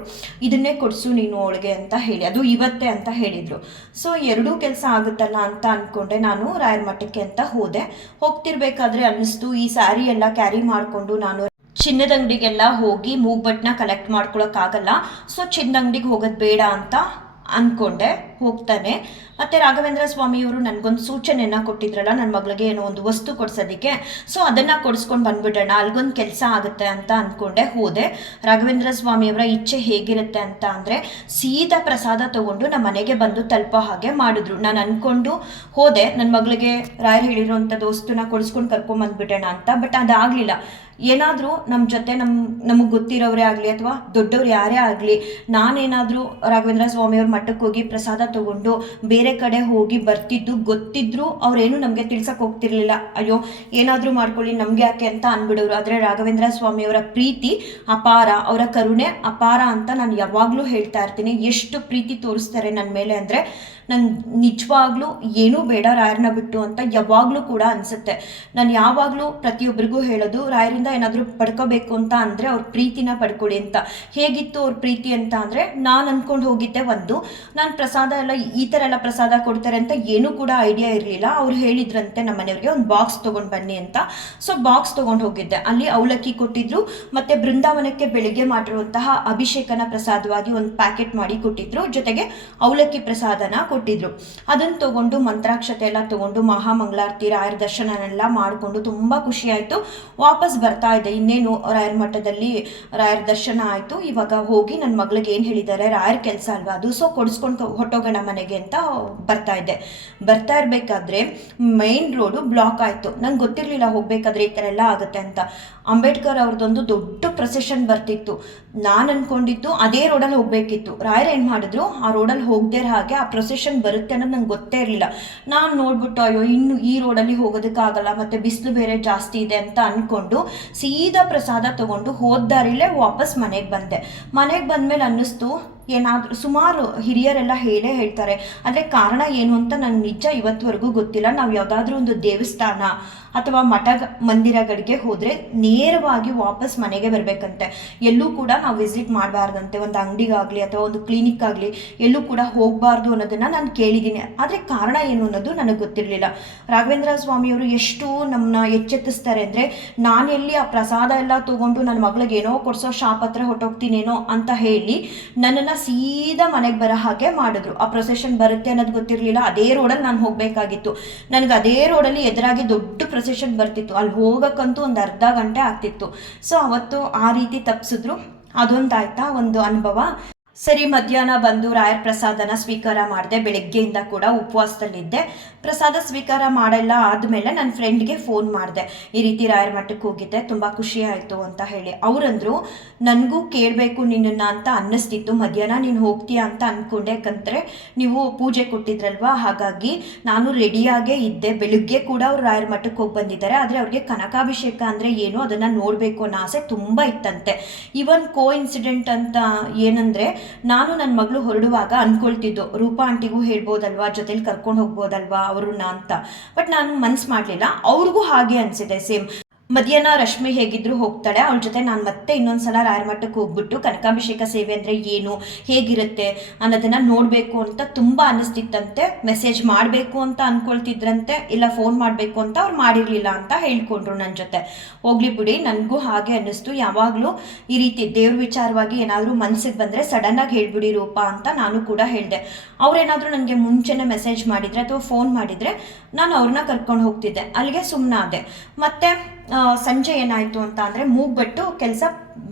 ಇದನ್ನೇ ಕೊಡಿಸು ನೀನು ಅವಳಿಗೆ ಅಂತ ಹೇಳಿ, ಅದು ಇವತ್ತೇ ಅಂತ ಹೇಳಿದರು. ಸೊ 2 ಕೆಲಸ ಆಗುತ್ತಲ್ಲ ಅಂತ ಅಂದ್ಕೊಂಡೆ ನಾನು ರಾಯರ ಮಠಕ್ಕೆ ಅಂತ ಹೋದೆ. ಹೋಗ್ತಿರ್ಬೇಕಾದ್ರೆ ಅನ್ನಿಸ್ತು, ಈ ಸ್ಯಾರಿ ಎಲ್ಲ ಕ್ಯಾರಿ ಮಾಡಿಕೊಂಡು ನಾನು ಚಿನ್ನದ ಅಂಗಡಿಗೆಲ್ಲ ಹೋಗಿ ಮೂಗ್ಬಟ್ಟನ್ನ ಕಲೆಕ್ಟ್ ಮಾಡ್ಕೊಳಕ್ಕಾಗಲ್ಲ, ಸೊ ಚಿನ್ನದ ಅಂಗಡಿಗೆ ಹೋಗೋದು ಬೇಡ ಅಂತ ಅಂದ್ಕೊಂಡೆ. ಹೋಗ್ತಾನೆ ಮತ್ತು ರಾಘವೇಂದ್ರ ಸ್ವಾಮಿಯವರು ನನಗೊಂದು ಸೂಚನೆಯನ್ನು ಕೊಟ್ಟಿದ್ರಲ್ಲ, ನನ್ನ ಮಗಳಿಗೆ ಏನೋ ಒಂದು ವಸ್ತು ಕೊಡ್ಸೋದಕ್ಕೆ, ಸೊ ಅದನ್ನು ಕೊಡಿಸ್ಕೊಂಡು ಬಂದ್ಬಿಡೋಣ, ಅಲ್ಗೊಂದು ಕೆಲಸ ಆಗುತ್ತೆ ಅಂತ ಅಂದ್ಕೊಂಡೆ. ಹೋದೆ. ರಾಘವೇಂದ್ರ ಸ್ವಾಮಿಯವರ ಇಚ್ಛೆ ಹೇಗಿರುತ್ತೆ ಅಂತ ಅಂದರೆ, ಸೀದಾ ಪ್ರಸಾದ ತೊಗೊಂಡು ನಮ್ಮ ಮನೆಗೆ ಬಂದು ತಲುಪೋ ಹಾಗೆ ಮಾಡಿದ್ರು. ನಾನು ಅಂದ್ಕೊಂಡು ಹೋದೆ, ನನ್ನ ಮಗಳಿಗೆ ರಾಯರು ಹೇಳಿರೋಂಥದ್ದು ವಸ್ತುನ ಕೊಡಿಸ್ಕೊಂಡು ಕರ್ಕೊಂಬಂದ್ಬಿಡೋಣ ಅಂತ. ಬಟ್ ಅದಾಗಲಿಲ್ಲ. ಏನಾದರೂ ನಮ್ಮ ಜೊತೆ ನಮಗೆ ಗೊತ್ತಿರೋರೇ ಆಗಲಿ ಅಥವಾ ದೊಡ್ಡವ್ರು ಯಾರೇ ಆಗಲಿ, ನಾನೇನಾದರೂ ರಾಘವೇಂದ್ರ ಸ್ವಾಮಿಯವ್ರ ಮಠಕ್ಕೆ ಹೋಗಿ ಪ್ರಸಾದ ತೊಗೊಂಡು ಬೇರೆ ಕಡೆ ಹೋಗಿ ಬರ್ತಿದ್ದು ಗೊತ್ತಿದ್ರು ಅವರೇನು ನಮಗೆ ತಿಳ್ಸಕ್ಕೆ ಹೋಗ್ತಿರ್ಲಿಲ್ಲ. ಅಯ್ಯೋ ಏನಾದರೂ ಮಾಡ್ಕೊಳ್ಳಿ ನಮಗೆ ಯಾಕೆ ಅಂತ ಅಂದ್ಬಿಡೋರು. ಆದರೆ ರಾಘವೇಂದ್ರ ಸ್ವಾಮಿಯವರ ಪ್ರೀತಿ ಅಪಾರ, ಅವರ ಕರುಣೆ ಅಪಾರ ಅಂತ ನಾನು ಯಾವಾಗಲೂ ಹೇಳ್ತಾ ಇರ್ತೀನಿ. ಎಷ್ಟು ಪ್ರೀತಿ ತೋರಿಸ್ತಾರೆ ನನ್ನ ಮೇಲೆ ಅಂದರೆ, ನಂಗೆ ನಿಜವಾಗ್ಲೂ ಏನೂ ಬೇಡ ರಾಯರನ್ನ ಬಿಟ್ಟು ಅಂತ ಯಾವಾಗಲೂ ಕೂಡ ಅನಿಸುತ್ತೆ. ನಾನು ಯಾವಾಗಲೂ ಪ್ರತಿಯೊಬ್ಬರಿಗೂ ಹೇಳೋದು, ರಾಯರಿಂದ ಏನಾದರೂ ಪಡ್ಕೋಬೇಕು ಅಂತ ಅಂದರೆ ಅವ್ರ ಪ್ರೀತಿನ ಪಡ್ಕೊಳ್ಳಿ ಅಂತ. ಹೇಗಿತ್ತು ಅವ್ರ ಪ್ರೀತಿ ಅಂತ ಅಂದರೆ, ನಾನು ಅಂದ್ಕೊಂಡು ಹೋಗಿದ್ದೆ ಒಂದು, ನಾನು ಪ್ರಸಾದ ಎಲ್ಲ ಈ ಥರ ಎಲ್ಲ ಪ್ರಸಾದ ಕೊಡ್ತಾರೆ ಅಂತ ಏನೂ ಕೂಡ ಐಡಿಯಾ ಇರಲಿಲ್ಲ. ಅವ್ರು ಹೇಳಿದ್ರಂತೆ ನಮ್ಮ ಮನೆಯವ್ರಿಗೆ ಒಂದು ಬಾಕ್ಸ್ ತೊಗೊಂಡು ಬನ್ನಿ ಅಂತ. ಸೊ ಬಾಕ್ಸ್ ತೊಗೊಂಡು ಹೋಗಿದ್ದೆ. ಅಲ್ಲಿ ಅವಲಕ್ಕಿ ಕೊಟ್ಟಿದ್ರು ಮತ್ತು ಬೃಂದಾವನಕ್ಕೆ ಬೆಳಿಗ್ಗೆ ಮಾಡಿರುವಂತಹ ಅಭಿಷೇಕನ ಪ್ರಸಾದವಾಗಿ ಒಂದು ಪ್ಯಾಕೆಟ್ ಮಾಡಿ ಕೊಟ್ಟಿದ್ರು, ಜೊತೆಗೆ ಅವಲಕ್ಕಿ ಪ್ರಸಾದನ ಕೊಟ್ಟಿದ್ರು. ಅದನ್ನು ತಗೊಂಡು ಮಂತ್ರಾಕ್ಷತೆ ಎಲ್ಲ ತಗೊಂಡು ಮಹಾಮಂಗಳಾರತಿ ರಾಯರ ದರ್ಶನನೆಲ್ಲ ಮಾಡಿಕೊಂಡು ತುಂಬ ಖುಷಿ ಆಯಿತು. ವಾಪಸ್ ಬರ್ತಾ ಇದ್ದೆ. ಇನ್ನೇನು ರಾಯರ ಮಠದಲ್ಲಿ ರಾಯರ ದರ್ಶನ ಆಯಿತು. ಇವಾಗ ಹೋಗಿ ನನ್ನ ಮಗಳಿಗೆ ಏನು ಹೇಳಿದ್ದಾರೆ, ರಾಯರ ಕೆಲಸ ಅಲ್ವಾ ಅದು, ಸೊ ಕೊಡಿಸ್ಕೊಂಡು ಹೊಟ್ಟೋಗೋಣ ಮನೆಗೆ ಅಂತ ಬರ್ತಾ ಇದ್ದೆ. ಬರ್ತಾ ಇರಬೇಕಾದ್ರೆ ಮೈನ್ ರೋಡು ಬ್ಲಾಕ್ ಆಯಿತು. ನಂಗೆ ಗೊತ್ತಿರಲಿಲ್ಲ ಹೋಗಬೇಕಾದ್ರೆ ಈ ಥರ ಎಲ್ಲ ಆಗುತ್ತೆ ಅಂತ. ಅಂಬೇಡ್ಕರ್ ಅವ್ರದ್ದೊಂದು ದೊಡ್ಡ ಪ್ರೊಸೆಷನ್ ಬರ್ತಿತ್ತು. ನಾನು ಅಂದ್ಕೊಂಡಿದ್ದು ಅದೇ ರೋಡಲ್ಲಿ ಹೋಗಬೇಕಿತ್ತು. ರಾಯರು ಏನು ಮಾಡಿದ್ರು, ಆ ರೋಡಲ್ಲಿ ಹೋಗದೇ ಹಾಗೆ ಆ ಪ್ರೊಸೆಷನ್ ಬರುತ್ತೆ ಅನ್ನೋದು ನಂಗೆ ಗೊತ್ತೇ ಇರಲಿಲ್ಲ. ನಾನು ನೋಡ್ಬಿಟ್ಟು ಅಯ್ಯೋ ಇನ್ನು ಈ ರೋಡಲ್ಲಿ ಹೋಗೋದಕ್ಕಾಗಲ್ಲ, ಮತ್ತು ಬಿಸಿಲು ಬೇರೆ ಜಾಸ್ತಿ ಇದೆ ಅಂತ ಅಂದ್ಕೊಂಡು ಸೀದಾ ಪ್ರಸಾದ ತೊಗೊಂಡು ಹೋದ ದಾರಿಲೇ ವಾಪಸ್ ಮನೆಗೆ ಬಂದೆ. ಮನೆಗೆ ಬಂದಮೇಲೆ ಅನ್ನಿಸ್ತು, ಏನಾದರೂ ಸುಮಾರು ಹಿರಿಯರೆಲ್ಲ ಹೇಳ್ತಾರೆ, ಅಂದರೆ ಕಾರಣ ಏನು ಅಂತ ನನಗೆ ನಿಜ ಇವತ್ತುವರೆಗೂ ಗೊತ್ತಿಲ್ಲ. ನಾವು ಯಾವುದಾದ್ರೂ ಒಂದು ದೇವಸ್ಥಾನ ಅಥವಾ ಮಠ ಮಂದಿರಗಳಿಗೆ ಹೋದರೆ ನೇರವಾಗಿ ವಾಪಸ್ ಮನೆಗೆ ಬರಬೇಕಂತೆ. ಎಲ್ಲೂ ಕೂಡ ನಾವು ವಿಸಿಟ್ ಮಾಡಬಾರ್ದಂತೆ, ಒಂದು ಅಂಗಡಿಗಾಗಲಿ ಅಥವಾ ಒಂದು ಕ್ಲಿನಿಕ್ ಆಗಲಿ ಎಲ್ಲೂ ಕೂಡ ಹೋಗಬಾರ್ದು ಅನ್ನೋದನ್ನು ನಾನು ಕೇಳಿದ್ದೀನಿ. ಆದರೆ ಕಾರಣ ಏನು ಅನ್ನೋದು ನನಗೆ ಗೊತ್ತಿರಲಿಲ್ಲ. ರಾಘವೇಂದ್ರ ಸ್ವಾಮಿಯವರು ಎಷ್ಟು ನಮ್ಮನ್ನ ಎಚ್ಚೆತ್ತಿಸ್ತಾರೆ ಅಂದರೆ, ನಾನು ಎಲ್ಲಿ ಆ ಪ್ರಸಾದ ಎಲ್ಲ ತೊಗೊಂಡು ನನ್ನ ಮಗಳಿಗೆ ಏನೋ ಕೊಡಿಸೋ ಶಾಪ್ ಹತ್ರ ಹೊಟ್ಟೋಗ್ತೀನೇನೋ ಅಂತ ಹೇಳಿ ನನ್ನನ್ನು ಸೀದಾ ಮನೆಗೆ ಬರೋ ಹಾಗೆ ಮಾಡಿದ್ರು. ಆ ಪ್ರೊಸೆಷನ್ ಬರುತ್ತೆ ಅನ್ನೋದು ಗೊತ್ತಿರಲಿಲ್ಲ. ಅದೇ ರೋಡಲ್ಲಿ ನಾನು ಹೋಗಬೇಕಾಗಿತ್ತು. ನನಗೆ ಅದೇ ರೋಡಲ್ಲಿ ಎದುರಾಗಿ ದೊಡ್ಡ ಪ್ರೊಸೆಷನ್ ಬರ್ತಿತ್ತು. ಅಲ್ಲಿ ಹೋಗೋಕ್ಕಂತೂ ಒಂದು ಅರ್ಧ ಗಂಟೆ ಆಗ್ತಿತ್ತು. ಸೊ ಅವತ್ತು ಆ ರೀತಿ ತಪ್ಪಿಸಿದ್ರು. ಅದೊಂದಾಯ್ತಾ ಒಂದು ಅನುಭವ. ಸರಿ, ಮಧ್ಯಾಹ್ನ ಬಂದು ರಾಯರ ಪ್ರಸಾದನ ಸ್ವೀಕಾರ ಮಾಡಿದೆ. ಬೆಳಗ್ಗೆಯಿಂದ ಕೂಡ ಉಪವಾಸದಲ್ಲಿದ್ದೆ. ಪ್ರಸಾದ ಸ್ವೀಕಾರ ಮಾಡೆಲ್ಲ ಆದಮೇಲೆ ನನ್ನ ಫ್ರೆಂಡ್ಗೆ ಫೋನ್ ಮಾಡಿದೆ, ಈ ರೀತಿ ರಾಯರ ಮಠಕ್ಕೆ ಹೋಗಿದ್ದೆ, ತುಂಬ ಖುಷಿ ಆಯಿತು ಅಂತ ಹೇಳಿ. ಅವರಂದರು, ನನಗೂ ಕೇಳಬೇಕು ನಿನ್ನನ್ನು ಅಂತ ಅನ್ನಿಸ್ತಿತ್ತು. ಮಧ್ಯಾಹ್ನ ನೀನು ಹೋಗ್ತೀಯಾ ಅಂತ ಅಂದ್ಕೊಂಡೆ, ಯಾಕಂದರೆ ನೀವು ಪೂಜೆ ಕೊಟ್ಟಿದ್ರಲ್ವ, ಹಾಗಾಗಿ ನಾನು ರೆಡಿಯಾಗೇ ಇದ್ದೆ. ಬೆಳಗ್ಗೆ ಕೂಡ ಅವ್ರು ರಾಯರ ಮಠಕ್ಕೆ ಹೋಗಿ ಬಂದಿದ್ದಾರೆ. ಆದರೆ ಅವ್ರಿಗೆ ಕನಕಾಭಿಷೇಕ ಅಂದರೆ ಏನು ಅದನ್ನು ನೋಡಬೇಕು ಅನ್ನೋ ಆಸೆ ತುಂಬ ಇತ್ತಂತೆ. ಇವನ್ ಕೋ ಇನ್ಸಿಡೆಂಟ್ ಅಂತ ಏನಂದರೆ, ನಾನು ನನ್ನ ಮಗಳು ಹೊರಡುವಾಗ ಅಂದ್ಕೊಳ್ತಿದ್ದು, ರೂಪಾ ಆಂಟಿಗೂ ಹೇಳ್ಬೋದಲ್ವಾ, ಜೊತೆಲಿ ಕರ್ಕೊಂಡು ಹೋಗ್ಬೋದಲ್ವಾ ಅವ್ರನ್ನ ಅಂತ. ಬಟ್ ನಾನು ಮನ್ಸು ಮಾಡಲಿಲ್ಲ. ಅವ್ರಿಗೂ ಹಾಗೆ ಅನಿಸಿದೆ ಸೇಮ್. ಮಧ್ಯಾಹ್ನ ರಶ್ಮಿ ಹೇಗಿದ್ರು ಹೋಗ್ತಾಳೆ. ಅವಳ ಜೊತೆ ನಾನು ಮತ್ತೆ ಇನ್ನೊಂದ್ಸಲ ರಾಯರಮಠಕ್ಕೆ ಹೋಗ್ಬಿಟ್ಟು ಕನಕಾಭಿಷೇಕ ಸೇವೆ ಅಂದರೆ ಏನು, ಹೇಗಿರುತ್ತೆ ಅನ್ನೋದನ್ನು ನೋಡಬೇಕು ಅಂತ ತುಂಬ ಅನ್ನಿಸ್ತಿತ್ತಂತೆ. ಮೆಸೇಜ್ ಮಾಡಬೇಕು ಅಂತ ಅಂದ್ಕೊಳ್ತಿದ್ರಂತೆ, ಇಲ್ಲ ಫೋನ್ ಮಾಡಬೇಕು ಅಂತ ಅವ್ರು ಮಾಡಿರಲಿಲ್ಲ ಅಂತ ಹೇಳ್ಕೊಂಡ್ರು ನನ್ನ ಜೊತೆ. ಹೋಗ್ಲಿ ಬಿಡಿ, ನನಗೂ ಹಾಗೆ ಅನ್ನಿಸ್ತು. ಯಾವಾಗಲೂ ಈ ರೀತಿ ದೇವ್ರ ವಿಚಾರವಾಗಿ ಏನಾದರೂ ಮನಸ್ಸಿಗೆ ಬಂದರೆ ಸಡನ್ನಾಗಿ ಹೇಳ್ಬಿಡಿ ರೂಪ ಅಂತ ನಾನು ಕೂಡ ಹೇಳಿದೆ. ಅವ್ರೇನಾದರೂ ನನಗೆ ಮುಂಚೆನೇ ಮೆಸೇಜ್ ಮಾಡಿದರೆ ಅಥವಾ ಫೋನ್ ಮಾಡಿದರೆ ನಾನು ಅವ್ರನ್ನ ಕರ್ಕೊಂಡು ಹೋಗ್ತಿದ್ದೆ. ಅಲ್ಲಿಗೆ ಸುಮ್ಮನಾದೆ. ಮತ್ತು ಸಂಜೆ ಏನಾಯಿತು ಅಂತ ಅಂದರೆ ಮೂಗ್ಬಟ್ಟು ಕೆಲಸ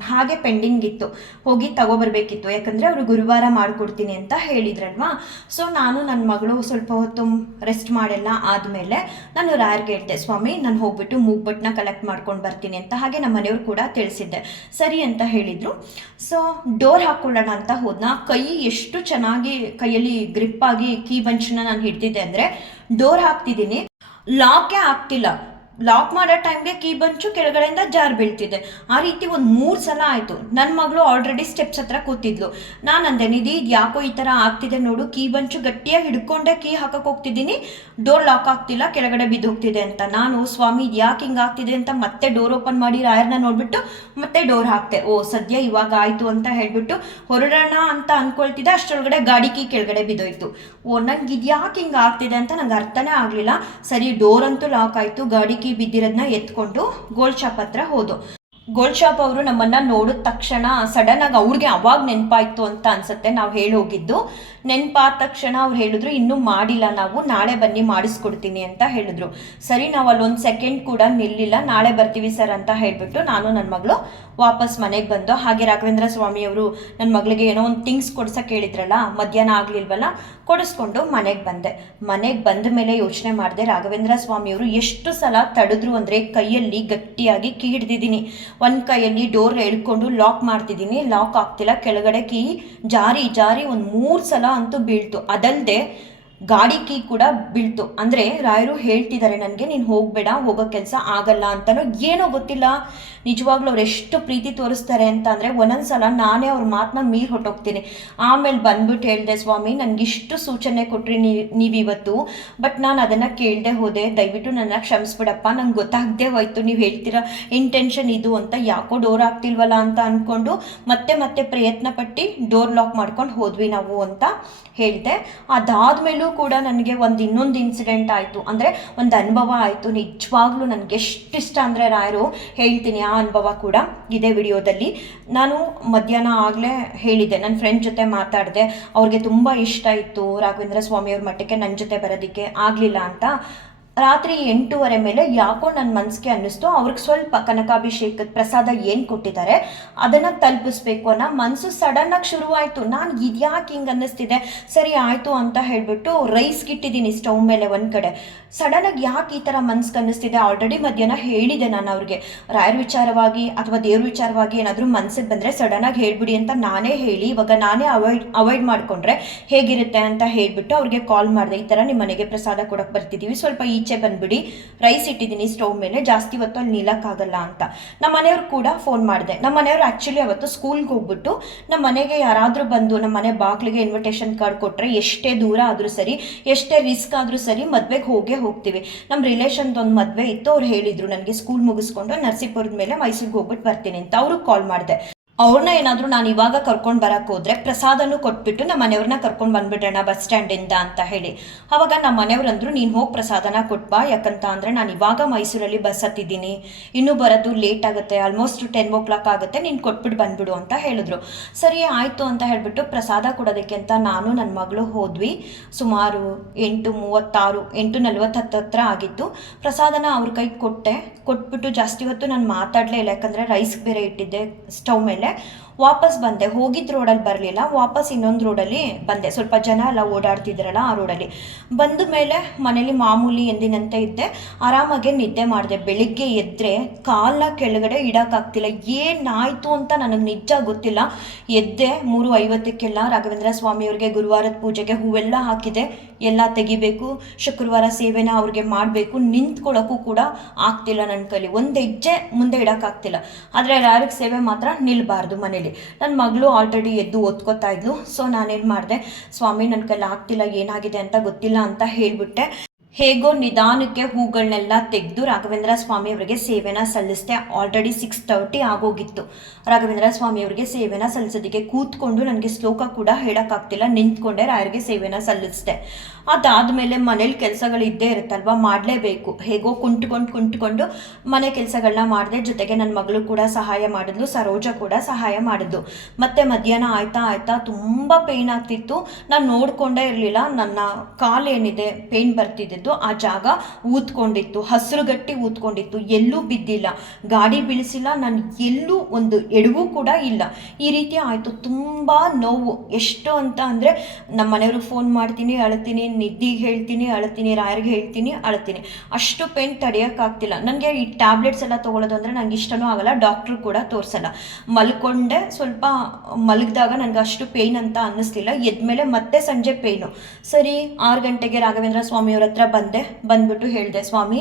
ಹಾಗೆ ಪೆಂಡಿಂಗ್ ಇತ್ತು, ಹೋಗಿ ತಗೊಬರ್ಬೇಕಿತ್ತು. ಯಾಕಂದರೆ ಅವರು ಗುರುವಾರ ಮಾಡಿಕೊಡ್ತೀನಿ ಅಂತ ಹೇಳಿದ್ರಲ್ವಾ. ಸೊ ನಾನು ನನ್ನ ಮಗಳು ಸ್ವಲ್ಪ ಹೊತ್ತು ರೆಸ್ಟ್ ಮಾಡೆಲ್ಲ ಆದಮೇಲೆ ನಾನು ರಾಯರ್ಗೆ ಹೇಳ್ದೆ, ಸ್ವಾಮಿ ನಾನು ಹೋಗ್ಬಿಟ್ಟು ಮೂಗ್ಬಟ್ಟನ್ನ ಕಲೆಕ್ಟ್ ಮಾಡ್ಕೊಂಡು ಬರ್ತೀನಿ ಅಂತ. ಹಾಗೆ ನಮ್ಮ ಮನೆಯವ್ರು ಕೂಡ ತಿಳಿಸಿದ್ದೆ. ಸರಿ ಅಂತ ಹೇಳಿದರು. ಸೊ ಡೋರ್ ಹಾಕ್ಕೊಳ್ಳೋಣ ಅಂತ ಹೋದ್ನ. ಕೈ ಎಷ್ಟು ಚೆನ್ನಾಗಿ ಕೈಯಲ್ಲಿ ಗ್ರಿಪ್ ಆಗಿ ಕೀ ಬಂಚನ್ನ ನಾನು ಹಿಡ್ದಿದ್ದೆ ಅಂದರೆ, ಡೋರ್ ಹಾಕ್ತಿದ್ದೀನಿ, ಲಾಕೇ ಆಗ್ತಿಲ್ಲ. ಲಾಕ್ ಮಾಡೋ ಟೈಮ್ಗೆ ಕೀ ಬಂಚು ಕೆಳಗಡೆಯಿಂದ ಜಾರ್ ಬೀಳ್ತಿದೆ. ಆ ರೀತಿ ಒಂದು 3 ಸಲ ಆಯಿತು. ನನ್ನ ಮಗಳು ಆಲ್ರೆಡಿ ಸ್ಟೆಪ್ಸ್ ಹತ್ರ ಕೂತಿದ್ಲು. ನಾನು ಅಂದೆ, ನಿಧಿ ಇದು ಯಾಕೋ ಈ ಥರ ಆಗ್ತಿದೆ ನೋಡು, ಕೀ ಬಂಚು ಗಟ್ಟಿಯಾಗಿ ಹಿಡ್ಕೊಂಡೆ ಕೀ ಹಾಕಕ್ಕೆ ಹೋಗ್ತಿದ್ದೀನಿ, ಡೋರ್ ಲಾಕ್ ಆಗ್ತಿಲ್ಲ, ಕೆಳಗಡೆ ಬಿದ್ದು ಹೋಗ್ತಿದೆ ಅಂತ. ನಾನು ಸ್ವಾಮಿ ಇದು ಯಾಕೆ ಹಿಂಗೆ ಆಗ್ತಿದೆ ಅಂತ ಮತ್ತೆ ಡೋರ್ ಓಪನ್ ಮಾಡಿ ರಾಯರ್ನ ನೋಡಿಬಿಟ್ಟು ಮತ್ತೆ ಡೋರ್ ಹಾಕ್ತೆ. ಓ ಸದ್ಯ ಇವಾಗ ಆಯಿತು ಅಂತ ಹೇಳಿಬಿಟ್ಟು ಹೊರಡೋಣ ಅಂತ ಅಂದ್ಕೊಳ್ತಿದ್ದೆ. ಅಷ್ಟರೊಳಗಡೆ ಗಾಡಿ ಕೀ ಕೆಳಗಡೆ ಬಿದ್ದೋಯ್ತು. ಓ ನಂಗೆ ಇದು ಯಾಕೆ ಹಿಂಗೆ ಆಗ್ತಿದೆ ಅಂತ ನಂಗೆ ಅರ್ಥನೇ ಆಗಲಿಲ್ಲ. ಸರಿ ಡೋರ್ ಅಂತೂ ಲಾಕ್ ಆಯಿತು. ಗಾಡಿ ಬಿದ್ದಿರೋದನ್ನ ಎತ್ಕೊಂಡು ಗೋಲ್ಡ್ ಶಾಪ್ ಹತ್ರ ಹೋದು. ಗೋಲ್ಡ್ ಶಾಪ್ ಅವರು ನಮ್ಮನ್ನ ನೋಡಿದ ತಕ್ಷಣ ಸಡನ್ ಆಗಿ ಅವ್ರಿಗೆ ಅವಾಗ ನೆನಪಾಯ್ತು ಅಂತ ಅನ್ಸುತ್ತೆ. ನಾವು ಹೇಳಿ ಹೋಗಿದ್ದು ನೆನಪಾದ ತಕ್ಷಣ ಅವ್ರು ಹೇಳಿದ್ರು, ಇನ್ನೂ ಮಾಡಿಲ್ಲ, ನಾವು ನಾಳೆ ಬನ್ನಿ ಮಾಡಿಸ್ಕೊಡ್ತೀನಿ ಅಂತ ಹೇಳಿದ್ರು. ಸರಿ ನಾವು ಅಲ್ಲೊಂದು ಸೆಕೆಂಡ್ ಕೂಡ ನಿಲ್ಲಿಲ್ಲ, ನಾಳೆ ಬರ್ತೀವಿ ಸರ್ ಅಂತ ಹೇಳಿಬಿಟ್ಟು ನಾನು ನನ್ನ ಮಗಳು ವಾಪಸ್ ಮನೆಗೆ ಬಂದು. ಹಾಗೆ ರಾಘವೇಂದ್ರ ಸ್ವಾಮಿಯವರು ನನ್ನ ಮಗಳಿಗೆ ಏನೋ ಒಂದು ಥಿಂಗ್ಸ್ ಕೊಡ್ಸಕ್ಕೆ ಹೇಳಿದ್ರಲ್ಲ, ಮಧ್ಯಾಹ್ನ ಆಗಲಿಲ್ವಲ್ಲ, ಕೊಡಿಸ್ಕೊಂಡು ಮನೆಗೆ ಬಂದೆ. ಮನೆಗೆ ಬಂದ ಮೇಲೆ ಯೋಚನೆ ಮಾಡಿದೆ, ರಾಘವೇಂದ್ರ ಸ್ವಾಮಿಯವರು ಎಷ್ಟು ಸಲ ತಡೆದ್ರು ಅಂದರೆ ಕೈಯಲ್ಲಿ ಗಟ್ಟಿಯಾಗಿ ಕೀ ಹಿಡ್ದಿದ್ದೀನಿ. ಒಂದು ಕೈಯಲ್ಲಿ ಡೋರ್ ಎಳ್ಕೊಂಡು ಲಾಕ್ ಮಾಡ್ತಿದ್ದೀನಿ, ಲಾಕ್ ಆಗ್ತಿಲ್ಲ, ಕೆಳಗಡೆ ಕೀ ಜಾರಿ ಜಾರಿ ಒಂದು 3 ಸಲ ಅಂತೂ ಬೀಳ್ತು. ಅದಲ್ಲದೆ ಗಾಡಿ ಕೀ ಕೂಡ ಬೀಳ್ತು. ಅಂದರೆ ರಾಯರು ಹೇಳ್ತಿದ್ದಾರೆ ನನಗೆ, ನೀನು ಹೋಗಬೇಡ, ಹೋಗೋ ಕೆಲಸ ಆಗಲ್ಲ ಅಂತನೋ ಏನೋ ಗೊತ್ತಿಲ್ಲ. ನಿಜವಾಗ್ಲೂ ಅವ್ರು ಎಷ್ಟು ಪ್ರೀತಿ ತೋರಿಸ್ತಾರೆ ಅಂತ ಅಂದರೆ ಒಂದೊಂದು ಸಲ ನಾನೇ ಅವ್ರ ಮಾತನ್ನ ಮೀರಿ ಹೊಟ್ಟೋಗ್ತೀನಿ. ಆಮೇಲೆ ಬಂದ್ಬಿಟ್ಟು ಹೇಳಿದೆ, ಸ್ವಾಮಿ ನನಗಿಷ್ಟು ಸೂಚನೆ ಕೊಟ್ರಿ ನೀವಿವತ್ತು, ಬಟ್ ನಾನು ಅದನ್ನು ಕೇಳದೆ ಹೋದೆ, ದಯವಿಟ್ಟು ನನ್ನ ಕ್ಷಮಿಸ್ಬಿಡಪ್ಪ, ನಂಗೆ ಗೊತ್ತಾಗದೆ ಹೋಯ್ತು ನೀವು ಹೇಳ್ತೀರಾ ಇಂಟೆನ್ಷನ್ ಇದು ಅಂತ. ಯಾಕೋ ಡೋರ್ ಆಗ್ತಿಲ್ವಲ್ಲ ಅಂತ ಅಂದ್ಕೊಂಡು ಮತ್ತೆ ಮತ್ತೆ ಪ್ರಯತ್ನ ಪಟ್ಟು ಡೋರ್ ಲಾಕ್ ಮಾಡ್ಕೊಂಡು ಹೋದ್ವಿ ನಾವು ಅಂತ ಹೇಳಿದೆ. ಅದಾದಮೇಲೂ ಕೂಡ ನನಗೆ ಇನ್ನೊಂದು ಇನ್ಸಿಡೆಂಟ್ ಆಯಿತು, ಅಂದರೆ ಒಂದು ಅನುಭವ ಆಯಿತು. ನಿಜವಾಗ್ಲೂ ನನಗೆ ಎಷ್ಟು ಇಷ್ಟ ಅಂದರೆ ರಾಯರು, ಹೇಳ್ತೀನಿ ಆ ಅನುಭವ ಕೂಡ ಇದೇ ವಿಡಿಯೋದಲ್ಲಿ. ನಾನು ಮಧ್ಯಾಹ್ನ ಆಗಲೇ ಹೇಳಿದ್ದೆ, ನನ್ನ ಫ್ರೆಂಡ್ ಜೊತೆ ಮಾತಾಡಿದೆ, ಅವ್ರಿಗೆ ತುಂಬ ಇಷ್ಟ ಇತ್ತು ರಾಘವೇಂದ್ರ ಸ್ವಾಮಿಯವ್ರ ಮಠಕ್ಕೆ ನನ್ನ ಜೊತೆ ಬರೋದಕ್ಕೆ ಆಗಲಿಲ್ಲ ಅಂತ. ರಾತ್ರಿ 8:30 ಮೇಲೆ ಯಾಕೋ ನನ್ನ ಮನಸ್ಸಿಗೆ ಅನ್ನಿಸ್ತು, ಅವ್ರಿಗೆ ಸ್ವಲ್ಪ ಕನಕಾಭಿಷೇಕದ ಪ್ರಸಾದ ಏನು ಕೊಟ್ಟಿದ್ದಾರೆ ಅದನ್ನು ತಲುಪಿಸ್ಬೇಕು ಅನ್ನೋ ಮನಸ್ಸು ಸಡನ್ನಾಗಿ ಶುರುವಾಯಿತು. ನಾನು ಇದ್ಯಾಕೆ ಹಿಂಗೆ ಅನ್ನಿಸ್ತಿದೆ, ಸರಿ ಆಯಿತು ಅಂತ ಹೇಳಿಬಿಟ್ಟು ರೈಸ್ಗೆ ಇಟ್ಟಿದ್ದೀನಿ ಸ್ಟವ್ ಮೇಲೆ ಒಂದು ಕಡೆ. ಸಡನ್ನಾಗಿ ಯಾಕೆ ಈ ಥರ ಮನ್ಸಿಗೆ ಅನ್ನಿಸ್ತಿದೆ, ಆಲ್ರೆಡಿ ಮಧ್ಯಾಹ್ನ ಹೇಳಿದೆ ನಾನು ಅವ್ರಿಗೆ, ರಾಯರ ವಿಚಾರವಾಗಿ ಅಥವಾ ದೇವ್ರ ವಿಚಾರವಾಗಿ ಏನಾದರೂ ಮನಸ್ಸಿಗೆ ಬಂದರೆ ಸಡನ್ನಾಗಿ ಹೇಳಿಬಿಡಿ ಅಂತ ನಾನೇ ಹೇಳಿ, ಇವಾಗ ನಾನೇ ಅವಾಯ್ಡ್ ಮಾಡಿಕೊಂಡ್ರೆ ಹೇಗಿರುತ್ತೆ ಅಂತ ಹೇಳಿಬಿಟ್ಟು ಅವ್ರಿಗೆ ಕಾಲ್ ಮಾಡಿದೆ. ಈ ಥರ ನಿಮ್ಮ ಮನೆಗೆ ಪ್ರಸಾದ ಕೊಡೋಕ್ಕೆ ಬರ್ತಿದ್ದೀವಿ, ಸ್ವಲ್ಪ ಈಚೆ ಬಂದ್ಬಿಡಿ, ರೈಸ್ ಇಟ್ಟಿದ್ದೀನಿ ಸ್ಟವ್ ಮೇಲೆ, ಜಾಸ್ತಿ ಹೊತ್ತು ಅಲ್ಲಿ ನಿಲ್ಲಕ್ಕಾಗಲ್ಲ ಅಂತ. ನಮ್ಮ ಮನೆಯವ್ರು ಕೂಡ ಫೋನ್ ಮಾಡಿದೆ. ನಮ್ಮ ಮನೆಯವ್ರು ಆ್ಯಕ್ಚುಲಿ ಅವತ್ತು ಸ್ಕೂಲ್ಗೆ ಹೋಗ್ಬಿಟ್ಟು ನಮ್ಮ ಮನೆಗೆ ಯಾರಾದರೂ ಬಂದು ನಮ್ಮ ಮನೆ ಬಾಗಿಲಿಗೆ ಇನ್ವಿಟೇಷನ್ ಕಾರ್ಡ್ ಕೊಟ್ಟರೆ ಎಷ್ಟೇ ದೂರ ಆದರೂ ಸರಿ, ಎಷ್ಟೇ ರಿಸ್ಕ್ ಆದರೂ ಸರಿ ಮದುವೆಗೆ ಹೋಗ್ತೀವಿ. ನಮ್ಮ ರಿಲೇಷನ್ದು ಒಂದು ಮದುವೆ ಇತ್ತು, ಅವ್ರು ಹೇಳಿದರು ನನಗೆ ಸ್ಕೂಲ್ ಮುಗಿಸ್ಕೊಂಡು ನರಸೀಪುರದ ಮೇಲೆ ಮೈಸೂರಿಗೆ ಹೋಗ್ಬಿಟ್ಟು ಬರ್ತೀನಿ ಅಂತ. ಅವ್ರಿಗೆ ಕಾಲ್ ಮಾಡಿದೆ. ಅವ್ರನ್ನ ಏನಾದರೂ ನಾನು ಇವಾಗ ಕರ್ಕೊಂಡು ಬರೋಕ್ಕೆ ಹೋದರೆ ಪ್ರಸಾದನೂ ಕೊಟ್ಬಿಟ್ಟು ನಮ್ಮ ಮನೆಯವ್ರನ್ನ ಕರ್ಕೊಂಡು ಬಂದುಬಿಡೋಣ ಬಸ್ ಸ್ಟ್ಯಾಂಡಿಂದ ಅಂತ ಹೇಳಿ. ಆವಾಗ ನಮ್ಮ ಮನೆಯವ್ರು ಅಂದರು, ನೀನು ಹೋಗಿ ಪ್ರಸಾದನ ಕೊಟ್ಬಾ, ಯಾಕಂತ ಅಂದರೆ ನಾನು ಇವಾಗ ಮೈಸೂರಲ್ಲಿ ಬಸ್ ಹತ್ತಿದ್ದೀನಿ, ಇನ್ನೂ ಬರೋದು ಲೇಟ್ ಆಗುತ್ತೆ, ಆಲ್ಮೋಸ್ಟ್ 10 o'clock ಆಗುತ್ತೆ, ನೀನು ಕೊಟ್ಬಿಟ್ಟು ಬಂದುಬಿಡು ಅಂತ ಹೇಳಿದ್ರು. ಸರಿ ಆಯಿತು ಅಂತ ಹೇಳಿಬಿಟ್ಟು ಪ್ರಸಾದ ಕೊಡೋದಕ್ಕೆ ಅಂತ ನಾನು ನನ್ನ ಮಗಳು ಹೋದ್ವಿ. ಸುಮಾರು 8:36 8:40 ಹತ್ರ ಆಗಿತ್ತು. ಪ್ರಸಾದನ ಅವ್ರ ಕೈಗೆ ಕೊಟ್ಬಿಟ್ಟು ಜಾಸ್ತಿ ಹೊತ್ತು ನಾನು ಮಾತಾಡಲೇ ಇಲ್ಲ, ಯಾಕಂದರೆ ರೈಸ್ ಬೇರೆ ಇಟ್ಟಿದ್ದೆ ಸ್ಟವ್ ಮೇಲೆ. ವಾಪಸ್ ಬಂದೆ. ಹೋಗಿದ್ದ ರೋಡಲ್ಲಿ ಬರಲಿಲ್ಲ, ವಾಪಸ್ ಇನ್ನೊಂದು ರೋಡಲ್ಲಿ ಬಂದೆ. ಸ್ವಲ್ಪ ಜನ ಎಲ್ಲ ಓಡಾಡ್ತಿದ್ರಲ್ಲ ಆ ರೋಡಲ್ಲಿ ಬಂದ ಮೇಲೆ ಮನೇಲಿ ಮಾಮೂಲಿ ಎಂದಿನಂತೆ ಇದ್ದೆ, ಆರಾಮಾಗೆ ನಿದ್ದೆ ಮಾಡಿದೆ. ಬೆಳಿಗ್ಗೆ ಎದ್ದರೆ ಕಾಲನ್ನ ಕೆಳಗಡೆ ಇಡೋಕ್ಕಾಗ್ತಿಲ್ಲ, ಏನಾಯಿತು ಅಂತ ನನಗೆ ನಿಜ ಗೊತ್ತಿಲ್ಲ. ಎದ್ದೆ 3:50ಕ್ಕೆಲ್ಲ ರಾಘವೇಂದ್ರ ಸ್ವಾಮಿಯವ್ರಿಗೆ ಗುರುವಾರದ ಪೂಜೆಗೆ ಹೂವೆಲ್ಲ ಹಾಕಿದೆ, ಎಲ್ಲ ತೆಗಿಬೇಕು, ಶುಕ್ರವಾರ ಸೇವೆನ ಅವ್ರಿಗೆ ಮಾಡಬೇಕು, ನಿಂತ್ಕೊಳ್ಳೋಕ್ಕೂ ಕೂಡ ಆಗ್ತಿಲ್ಲ ನನ್ನ ಕೈಲಿ, ಒಂದು ಹೆಜ್ಜೆ ಮುಂದೆ ಇಡೋಕ್ಕಾಗ್ತಿಲ್ಲ. ಆದರೆ ರಾಯರಿಗೆ ಸೇವೆ ಮಾತ್ರ ನಿಲ್ಲಬಾರ್ದು ಮನೇಲಿ. ನನ್ನ ಮಗಳು ಆಲ್ರೆಡಿ ಎದ್ದು ಓದ್ಕೋತಾ ಇದ್ಲು. ಸೊ ನಾನೇನು ಮಾಡಿದೆ, ಸ್ವಾಮಿ ನನ್ನ ಕೈಲಿ ಆಗ್ತಿಲ್ಲ, ಏನಾಗಿದೆ ಅಂತ ಗೊತ್ತಿಲ್ಲ ಅಂತ ಹೇಳಿಬಿಟ್ಟೆ. ಹೇಗೋ ನಿಧಾನಕ್ಕೆ ಹೂಗಳನ್ನೆಲ್ಲ ತೆಗೆದು ರಾಘವೇಂದ್ರ ಸ್ವಾಮಿ ಅವರಿಗೆ ಸೇವೆನ ಸಲ್ಲಿಸಿದೆ. ಆಲ್ರೆಡಿ 6:30 ಆಗೋಗಿತ್ತು. ರಾಘವೇಂದ್ರ ಸ್ವಾಮಿ ಅವರಿಗೆ ಸೇವೆನ ಸಲ್ಲಿಸೋದಕ್ಕೆ ಕೂತ್ಕೊಂಡು ನನಗೆ ಶ್ಲೋಕ ಕೂಡ ಹೇಳೋಕ್ಕಾಗ್ತಿಲ್ಲ, ನಿಂತ್ಕೊಂಡೆ ರಾಯರಿಗೆ ಸೇವೆನ ಸಲ್ಲಿಸಿದೆ. ಅದಾದಮೇಲೆ ಮನೇಲಿ ಕೆಲಸಗಳು ಇದ್ದೇ ಇರುತ್ತಲ್ವ, ಮಾಡಲೇಬೇಕು. ಹೇಗೋ ಕುಂಟ್ಕೊಂಡು ಮನೆ ಕೆಲಸಗಳನ್ನ ಮಾಡಿದೆ. ಜೊತೆಗೆ ನನ್ನ ಮಗಳು ಕೂಡ ಸಹಾಯ ಮಾಡಿದ್ಲು, ಸರೋಜ ಕೂಡ ಸಹಾಯ ಮಾಡಿದ್ಲು. ಮತ್ತೆ ಮಧ್ಯಾಹ್ನ ಆಯ್ತಾ ತುಂಬ ಪೇಯ್ನ್ ಆಗ್ತಿತ್ತು. ನಾನು ನೋಡ್ಕೊಂಡೇ ಇರಲಿಲ್ಲ. ನನ್ನ ಕಾಲೇನಿದೆ ಪೇಯ್ನ್ ಬರ್ತಿದ್ದಿದ್ದು, ಆ ಜಾಗ ಊದ್ಕೊಂಡಿತ್ತು, ಹಸಿರುಗಟ್ಟಿ ಊದ್ಕೊಂಡಿತ್ತು, ಎಲ್ಲೂ ಬಿದ್ದಿಲ್ಲ, ಗಾಡಿ ಬೀಳಿಸಿಲ್ಲ, ನಾನು ಎಲ್ಲೂ ಒಂದು ಎಡವೂ ಕೂಡ ಇಲ್ಲ. ಈ ರೀತಿ ಆಯಿತು. ತುಂಬ ನೋವು. ಎಷ್ಟು ಅಂತ ಅಂದರೆ ನಮ್ಮ ಮನೆಯವರು ಫೋನ್ ಮಾಡ್ತೀನಿ, ಅಳ್ತೀನಿ, ನಿದ್ದಿಗೆ ಹೇಳ್ತೀನಿ, ಅಳ್ತೀನಿ, ರಾಯರಿಗೆ ಹೇಳ್ತೀನಿ, ಅಳ್ತೀನಿ. ಅಷ್ಟು ಪೇನ್ ತಡೆಯೋಕ್ಕಾಗ್ತಿಲ್ಲ ನನಗೆ. ಈ ಟ್ಯಾಬ್ಲೆಟ್ಸ್ ಎಲ್ಲ ತೊಗೊಳ್ಳೋದು ಅಂದರೆ ನಂಗೆ ಇಷ್ಟನೂ ಆಗಲ್ಲ, ಡಾಕ್ಟ್ರು ಕೂಡ ತೋರಿಸಲ್ಲ. ಮಲ್ಕೊಂಡೆ, ಸ್ವಲ್ಪ ಮಲಗಿದಾಗ ನನಗೆ ಅಷ್ಟು ಪೇಯ್ನ್ ಅಂತ ಅನ್ನಿಸ್ಲಿಲ್ಲ. ಎದ್ಮೇಲೆ ಮತ್ತೆ ಸಂಜೆ ಪೇಯ್ನು. ಸರಿ 6 ಗಂಟೆಗೆ ರಾಘವೇಂದ್ರ ಸ್ವಾಮಿಯವ್ರ ಹತ್ರ ಬಂದ್ಬಿಟ್ಟು ಹೇಳಿದೆ, ಸ್ವಾಮಿ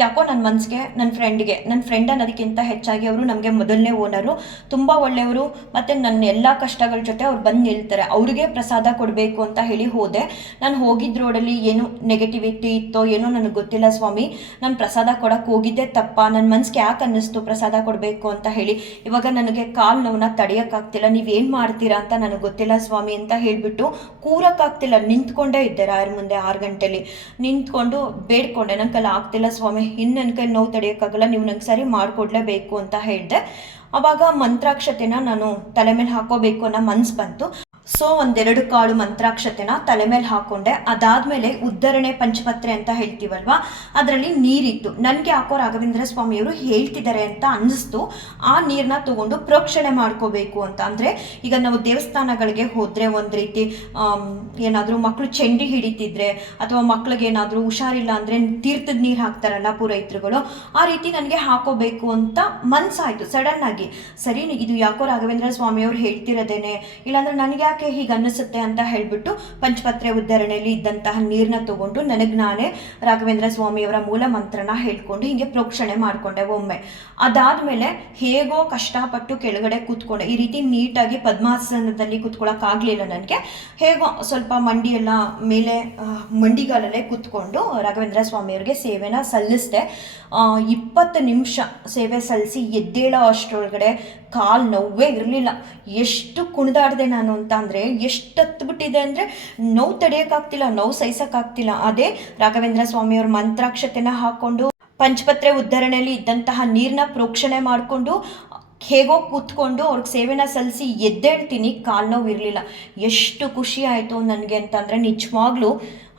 ಯಾಕೋ ನನ್ನ ಮನಸ್ಸಿಗೆ, ನನ್ನ ಫ್ರೆಂಡ್ ಅನ್ನೋದಕ್ಕಿಂತ ಹೆಚ್ಚಾಗಿ ಅವರು ನಮಗೆ ಮೊದಲನೇ ಓನರು, ತುಂಬ ಒಳ್ಳೆಯವರು, ಮತ್ತು ನನ್ನ ಎಲ್ಲ ಕಷ್ಟಗಳ ಜೊತೆ ಅವ್ರು ಬಂದು ನಿಲ್ತಾರೆ, ಅವ್ರಿಗೆ ಪ್ರಸಾದ ಕೊಡಬೇಕು ಅಂತ ಹೇಳಿ ಹೋದೆ. ನಾನು ಹೋಗಿದ್ದ ರೋಡಲ್ಲಿ ಏನು ನೆಗೆಟಿವಿಟಿ ಇತ್ತೋ ಏನೋ ನನಗೆ ಗೊತ್ತಿಲ್ಲ ಸ್ವಾಮಿ, ನಾನು ಪ್ರಸಾದ ಕೊಡೋಕ್ಕೆ ಹೋಗಿದ್ದೆ ತಪ್ಪ, ನನ್ನ ಮನಸ್ಸಿಗೆ ಯಾಕೆ ಅನ್ನಿಸ್ತು ಪ್ರಸಾದ ಕೊಡಬೇಕು ಅಂತ ಹೇಳಿ. ಇವಾಗ ನನಗೆ ಕಾಲು ನೋವನ್ನ ತಡೆಯೋಕ್ಕಾಗ್ತಿಲ್ಲ, ನೀವೇನು ಮಾಡ್ತೀರಾ ಅಂತ ನನಗೆ ಗೊತ್ತಿಲ್ಲ ಸ್ವಾಮಿ ಅಂತ ಹೇಳಿಬಿಟ್ಟು ಕೂರಕ್ಕಾಗ್ತಿಲ್ಲ, ನಿಂತ್ಕೊಂಡೇ ಇದ್ದೆ ರಾಯರ ಮುಂದೆ. 6 ಗಂಟೆಲಿ ನಿಂತ್ಕೊಂಡು ಬೇಡ್ಕೊಂಡೆ, ನನ್ನ ಕೈಲಿ ಆಗ್ತಿಲ್ಲ ಸ್ವಾಮಿ, ಇನ್ನು ನನ್ನ ಕೈ ನೋವು ತಡೆಯೋಕ್ಕಾಗಲ್ಲ, ನೀವು ನಂಗೆ ಸರಿ ಮಾಡಿಕೊಡ್ಲೇಬೇಕು ಅಂತ ಹೇಳಿದೆ. ಆವಾಗ ಮಂತ್ರಾಕ್ಷತೆನ ನಾನು ತಲೆ ಮೇಲೆ ಹಾಕೋಬೇಕು ಅನ್ನೋ ಮನಸ್ಸು ಬಂತು. ಸೊ 1-2 ಕಾಳು ಮಂತ್ರಾಕ್ಷತೆನ ತಲೆ ಮೇಲೆ ಹಾಕೊಂಡೆ. ಅದಾದಮೇಲೆ ಉದ್ಧರಣೆ ಪಂಚಪತ್ರೆ ಅಂತ ಹೇಳ್ತೀವಲ್ವ, ಅದರಲ್ಲಿ ನೀರಿತ್ತು. ನನಗೆ ಯಾಕೋ ರಾಘವೇಂದ್ರ ಸ್ವಾಮಿಯವರು ಹೇಳ್ತಿದ್ದಾರೆ ಅಂತ ಅನ್ನಿಸ್ತು. ಆ ನೀರನ್ನ ತಗೊಂಡು ಪ್ರೋಕ್ಷಣೆ ಮಾಡ್ಕೋಬೇಕು ಅಂತ. ಅಂದರೆ ಈಗ ನಾವು ದೇವಸ್ಥಾನಗಳಿಗೆ ಹೋದರೆ ಒಂದು ರೀತಿ ಏನಾದರೂ ಮಕ್ಕಳು ಚಂಡಿ ಹಿಡಿತಿದ್ರೆ ಅಥವಾ ಮಕ್ಳಿಗೆ ಏನಾದರೂ ಹುಷಾರಿಲ್ಲ ಅಂದರೆ ತೀರ್ಥದ ನೀರು ಹಾಕ್ತಾರಲ್ಲ ಪುರೋಹಿತರುಗಳು, ಆ ರೀತಿ ನನಗೆ ಹಾಕೋಬೇಕು ಅಂತ ಮನಸ್ಸಾಯಿತು ಸಡನ್ನಾಗಿ. ಸರಿ, ಇದು ಯಾಕೋ ರಾಘವೇಂದ್ರ ಸ್ವಾಮಿಯವರು ಹೇಳ್ತಿರೋದೇನೆ, ಇಲ್ಲಾಂದ್ರೆ ನನಗೆ ಯಾಕೆ ಹೀಗೆ ಅನ್ನಿಸುತ್ತೆ ಅಂತ ಹೇಳಿಬಿಟ್ಟು ಪಂಚಪತ್ರೆ ಉದ್ಧರಣೆಯಲ್ಲಿ ಇದ್ದಂತಹ ನೀರನ್ನ ತಗೊಂಡು ನನಗೆ ನಾನೇ ರಾಘವೇಂದ್ರ ಸ್ವಾಮಿಯವರ ಮೂಲ ಮಂತ್ರನ ಹೇಳ್ಕೊಂಡು ಹೀಗೆ ಪ್ರೋಕ್ಷಣೆ ಮಾಡಿಕೊಂಡೆ ಒಮ್ಮೆ. ಅದಾದಮೇಲೆ ಹೇಗೋ ಕಷ್ಟಪಟ್ಟು ಕೆಳಗಡೆ ಕೂತ್ಕೊಂಡೆ. ಈ ರೀತಿ ನೀಟಾಗಿ ಪದ್ಮಾಸನದಲ್ಲಿ ಕೂತ್ಕೊಳ್ಳೋಕ್ಕಾಗಲಿಲ್ಲ ನನಗೆ. ಹೇಗೋ ಸ್ವಲ್ಪ ಮಂಡಿ ಎಲ್ಲ ಮೇಲೆ ಮಂಡಿಗಾಲಲ್ಲೇ ಕೂತ್ಕೊಂಡು ರಾಘವೇಂದ್ರ ಸ್ವಾಮಿಯವ್ರಿಗೆ ಸೇವೆನ ಸಲ್ಲಿಸಿದೆ. 20 ನಿಮಿಷ ಸೇವೆ ಸಲ್ಲಿಸಿ ಎದ್ದೇಳೋ ಅಷ್ಟರೊಳಗಡೆ ಕಾಲು ನೋವೇ ಇರಲಿಲ್ಲ. ಎಷ್ಟು ಕುಣಿದಾಡಿದೆ ನಾನು ಅಂತ ಅಂದರೆ, ಎಷ್ಟು ಹತ್ಬಿಟ್ಟಿದೆ ಅಂದರೆ ನೋವು ತಡೆಯೋಕ್ಕಾಗ್ತಿಲ್ಲ, ನೋವು ಸಹಿಸೋಕ್ಕಾಗ್ತಿಲ್ಲ. ಅದೇ ರಾಘವೇಂದ್ರ ಸ್ವಾಮಿಯವ್ರ ಮಂತ್ರಾಕ್ಷತೆನ ಹಾಕ್ಕೊಂಡು ಪಂಚಪತ್ರೆ ಉದ್ಧರಣೆಯಲ್ಲಿ ಇದ್ದಂತಹ ನೀರನ್ನ ಪ್ರೋಕ್ಷಣೆ ಮಾಡಿಕೊಂಡು ಹೇಗೋ ಕೂತ್ಕೊಂಡು ಅವ್ರಿಗೆ ಸೇವೆನ ಸಲ್ಲಿಸಿ ಎದ್ದೇಳ್ತೀನಿ, ಕಾಲು ನೋವು ಇರಲಿಲ್ಲ. ಎಷ್ಟು ಖುಷಿ ಆಯಿತು ನನಗೆ ಅಂತಂದರೆ ನಿಜವಾಗ್ಲೂ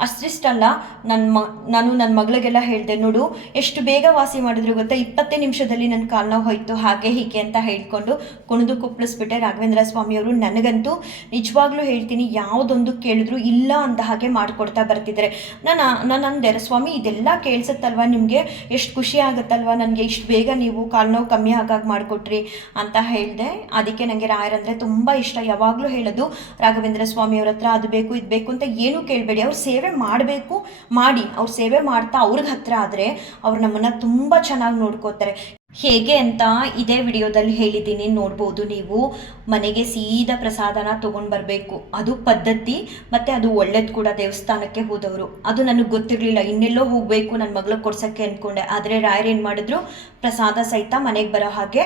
ಅಷ್ಟಿಷ್ಟಲ್ಲ. ನಾನು ನನ್ನ ಮಗಳಿಗೆಲ್ಲ ಹೇಳಿದೆ, ನೋಡು ಎಷ್ಟು ಬೇಗ ವಾಸಿ ಮಾಡಿದ್ರು ಗೊತ್ತಾ, 20 ನಿಮಿಷದಲ್ಲಿ ನನ್ನ ಕಾಲು ನೋವು ಹೋಯ್ತು, ಹಾಗೆ ಹೀಗೆ ಅಂತ ಹೇಳ್ಕೊಂಡು ಕುಣಿದು ಕುಪ್ಪಳಿಸ್ಬಿಟ್ಟೆ ರಾಘವೇಂದ್ರ ಸ್ವಾಮಿಯವರು. ನನಗಂತೂ ನಿಜವಾಗ್ಲೂ ಹೇಳ್ತೀನಿ, ಯಾವುದೊಂದು ಕೇಳಿದ್ರು ಇಲ್ಲ ಅಂದ ಹಾಗೆ ಮಾಡಿಕೊಡ್ತಾ ಬರ್ತಿದ್ದಾರೆ. ನಾನು ಅಂದೆ, ಸ್ವಾಮಿ ಇದೆಲ್ಲ ಕೇಳಿಸುತ್ತಲ್ವ ನಿಮಗೆ, ಎಷ್ಟು ಖುಷಿ ಆಗುತ್ತಲ್ವ ನನಗೆ, ಇಷ್ಟು ಬೇಗ ನೀವು ಕಾಲು ನೋವು ಕಮ್ಮಿ ಆಗಾಗ ಮಾಡಿಕೊಟ್ರಿ ಅಂತ ಹೇಳಿದೆ. ಅದಕ್ಕೆ ನನಗೆ ರಾಯರಂದರೆ ತುಂಬ ಇಷ್ಟ. ಯಾವಾಗಲೂ ಹೇಳೋದು ರಾಘವೇಂದ್ರ ಸ್ವಾಮಿಯವ್ರ ಹತ್ರ ಅದು ಬೇಕು ಇದು ಬೇಕು ಅಂತ ಏನೂ ಕೇಳಬೇಡಿ, ಅವ್ರು ಸೇವೆ ಮಾಡಬೇಕು ಮಾಡಿ, ಅವ್ರು ಸೇವೆ ಮಾಡ್ತಾ ಅವ್ರಿಗೆ ಹತ್ರ ಆದರೆ ಅವ್ರು ನಮ್ಮನ್ನು ತುಂಬ ಚೆನ್ನಾಗಿ ನೋಡ್ಕೋತಾರೆ. ಹೇಗೆ ಅಂತ ಇದೇ ವಿಡಿಯೋದಲ್ಲಿ ಹೇಳಿದ್ದೀನಿ, ನೋಡ್ಬೋದು ನೀವು. ಮನೆಗೆ ಸೀದಾ ಪ್ರಸಾದನ ತೊಗೊಂಡು ಬರಬೇಕು, ಅದು ಪದ್ಧತಿ, ಮತ್ತು ಅದು ಒಳ್ಳೇದು ಕೂಡ. ದೇವಸ್ಥಾನಕ್ಕೆ ಹೋದವರು ಅದು ನನಗೆ ಗೊತ್ತಿರಲಿಲ್ಲ, ಇನ್ನೆಲ್ಲೋ ಹೋಗಬೇಕು ನನ್ನ ಮಗಳಿಗೆ ಕೊಡ್ಸೋಕ್ಕೆ ಅಂದ್ಕೊಂಡೆ. ಆದರೆ ರಾಯರು ಏನು ಮಾಡಿದ್ರು, ಪ್ರಸಾದ ಸಹಿತ ಮನೆಗೆ ಬರೋ ಹಾಗೆ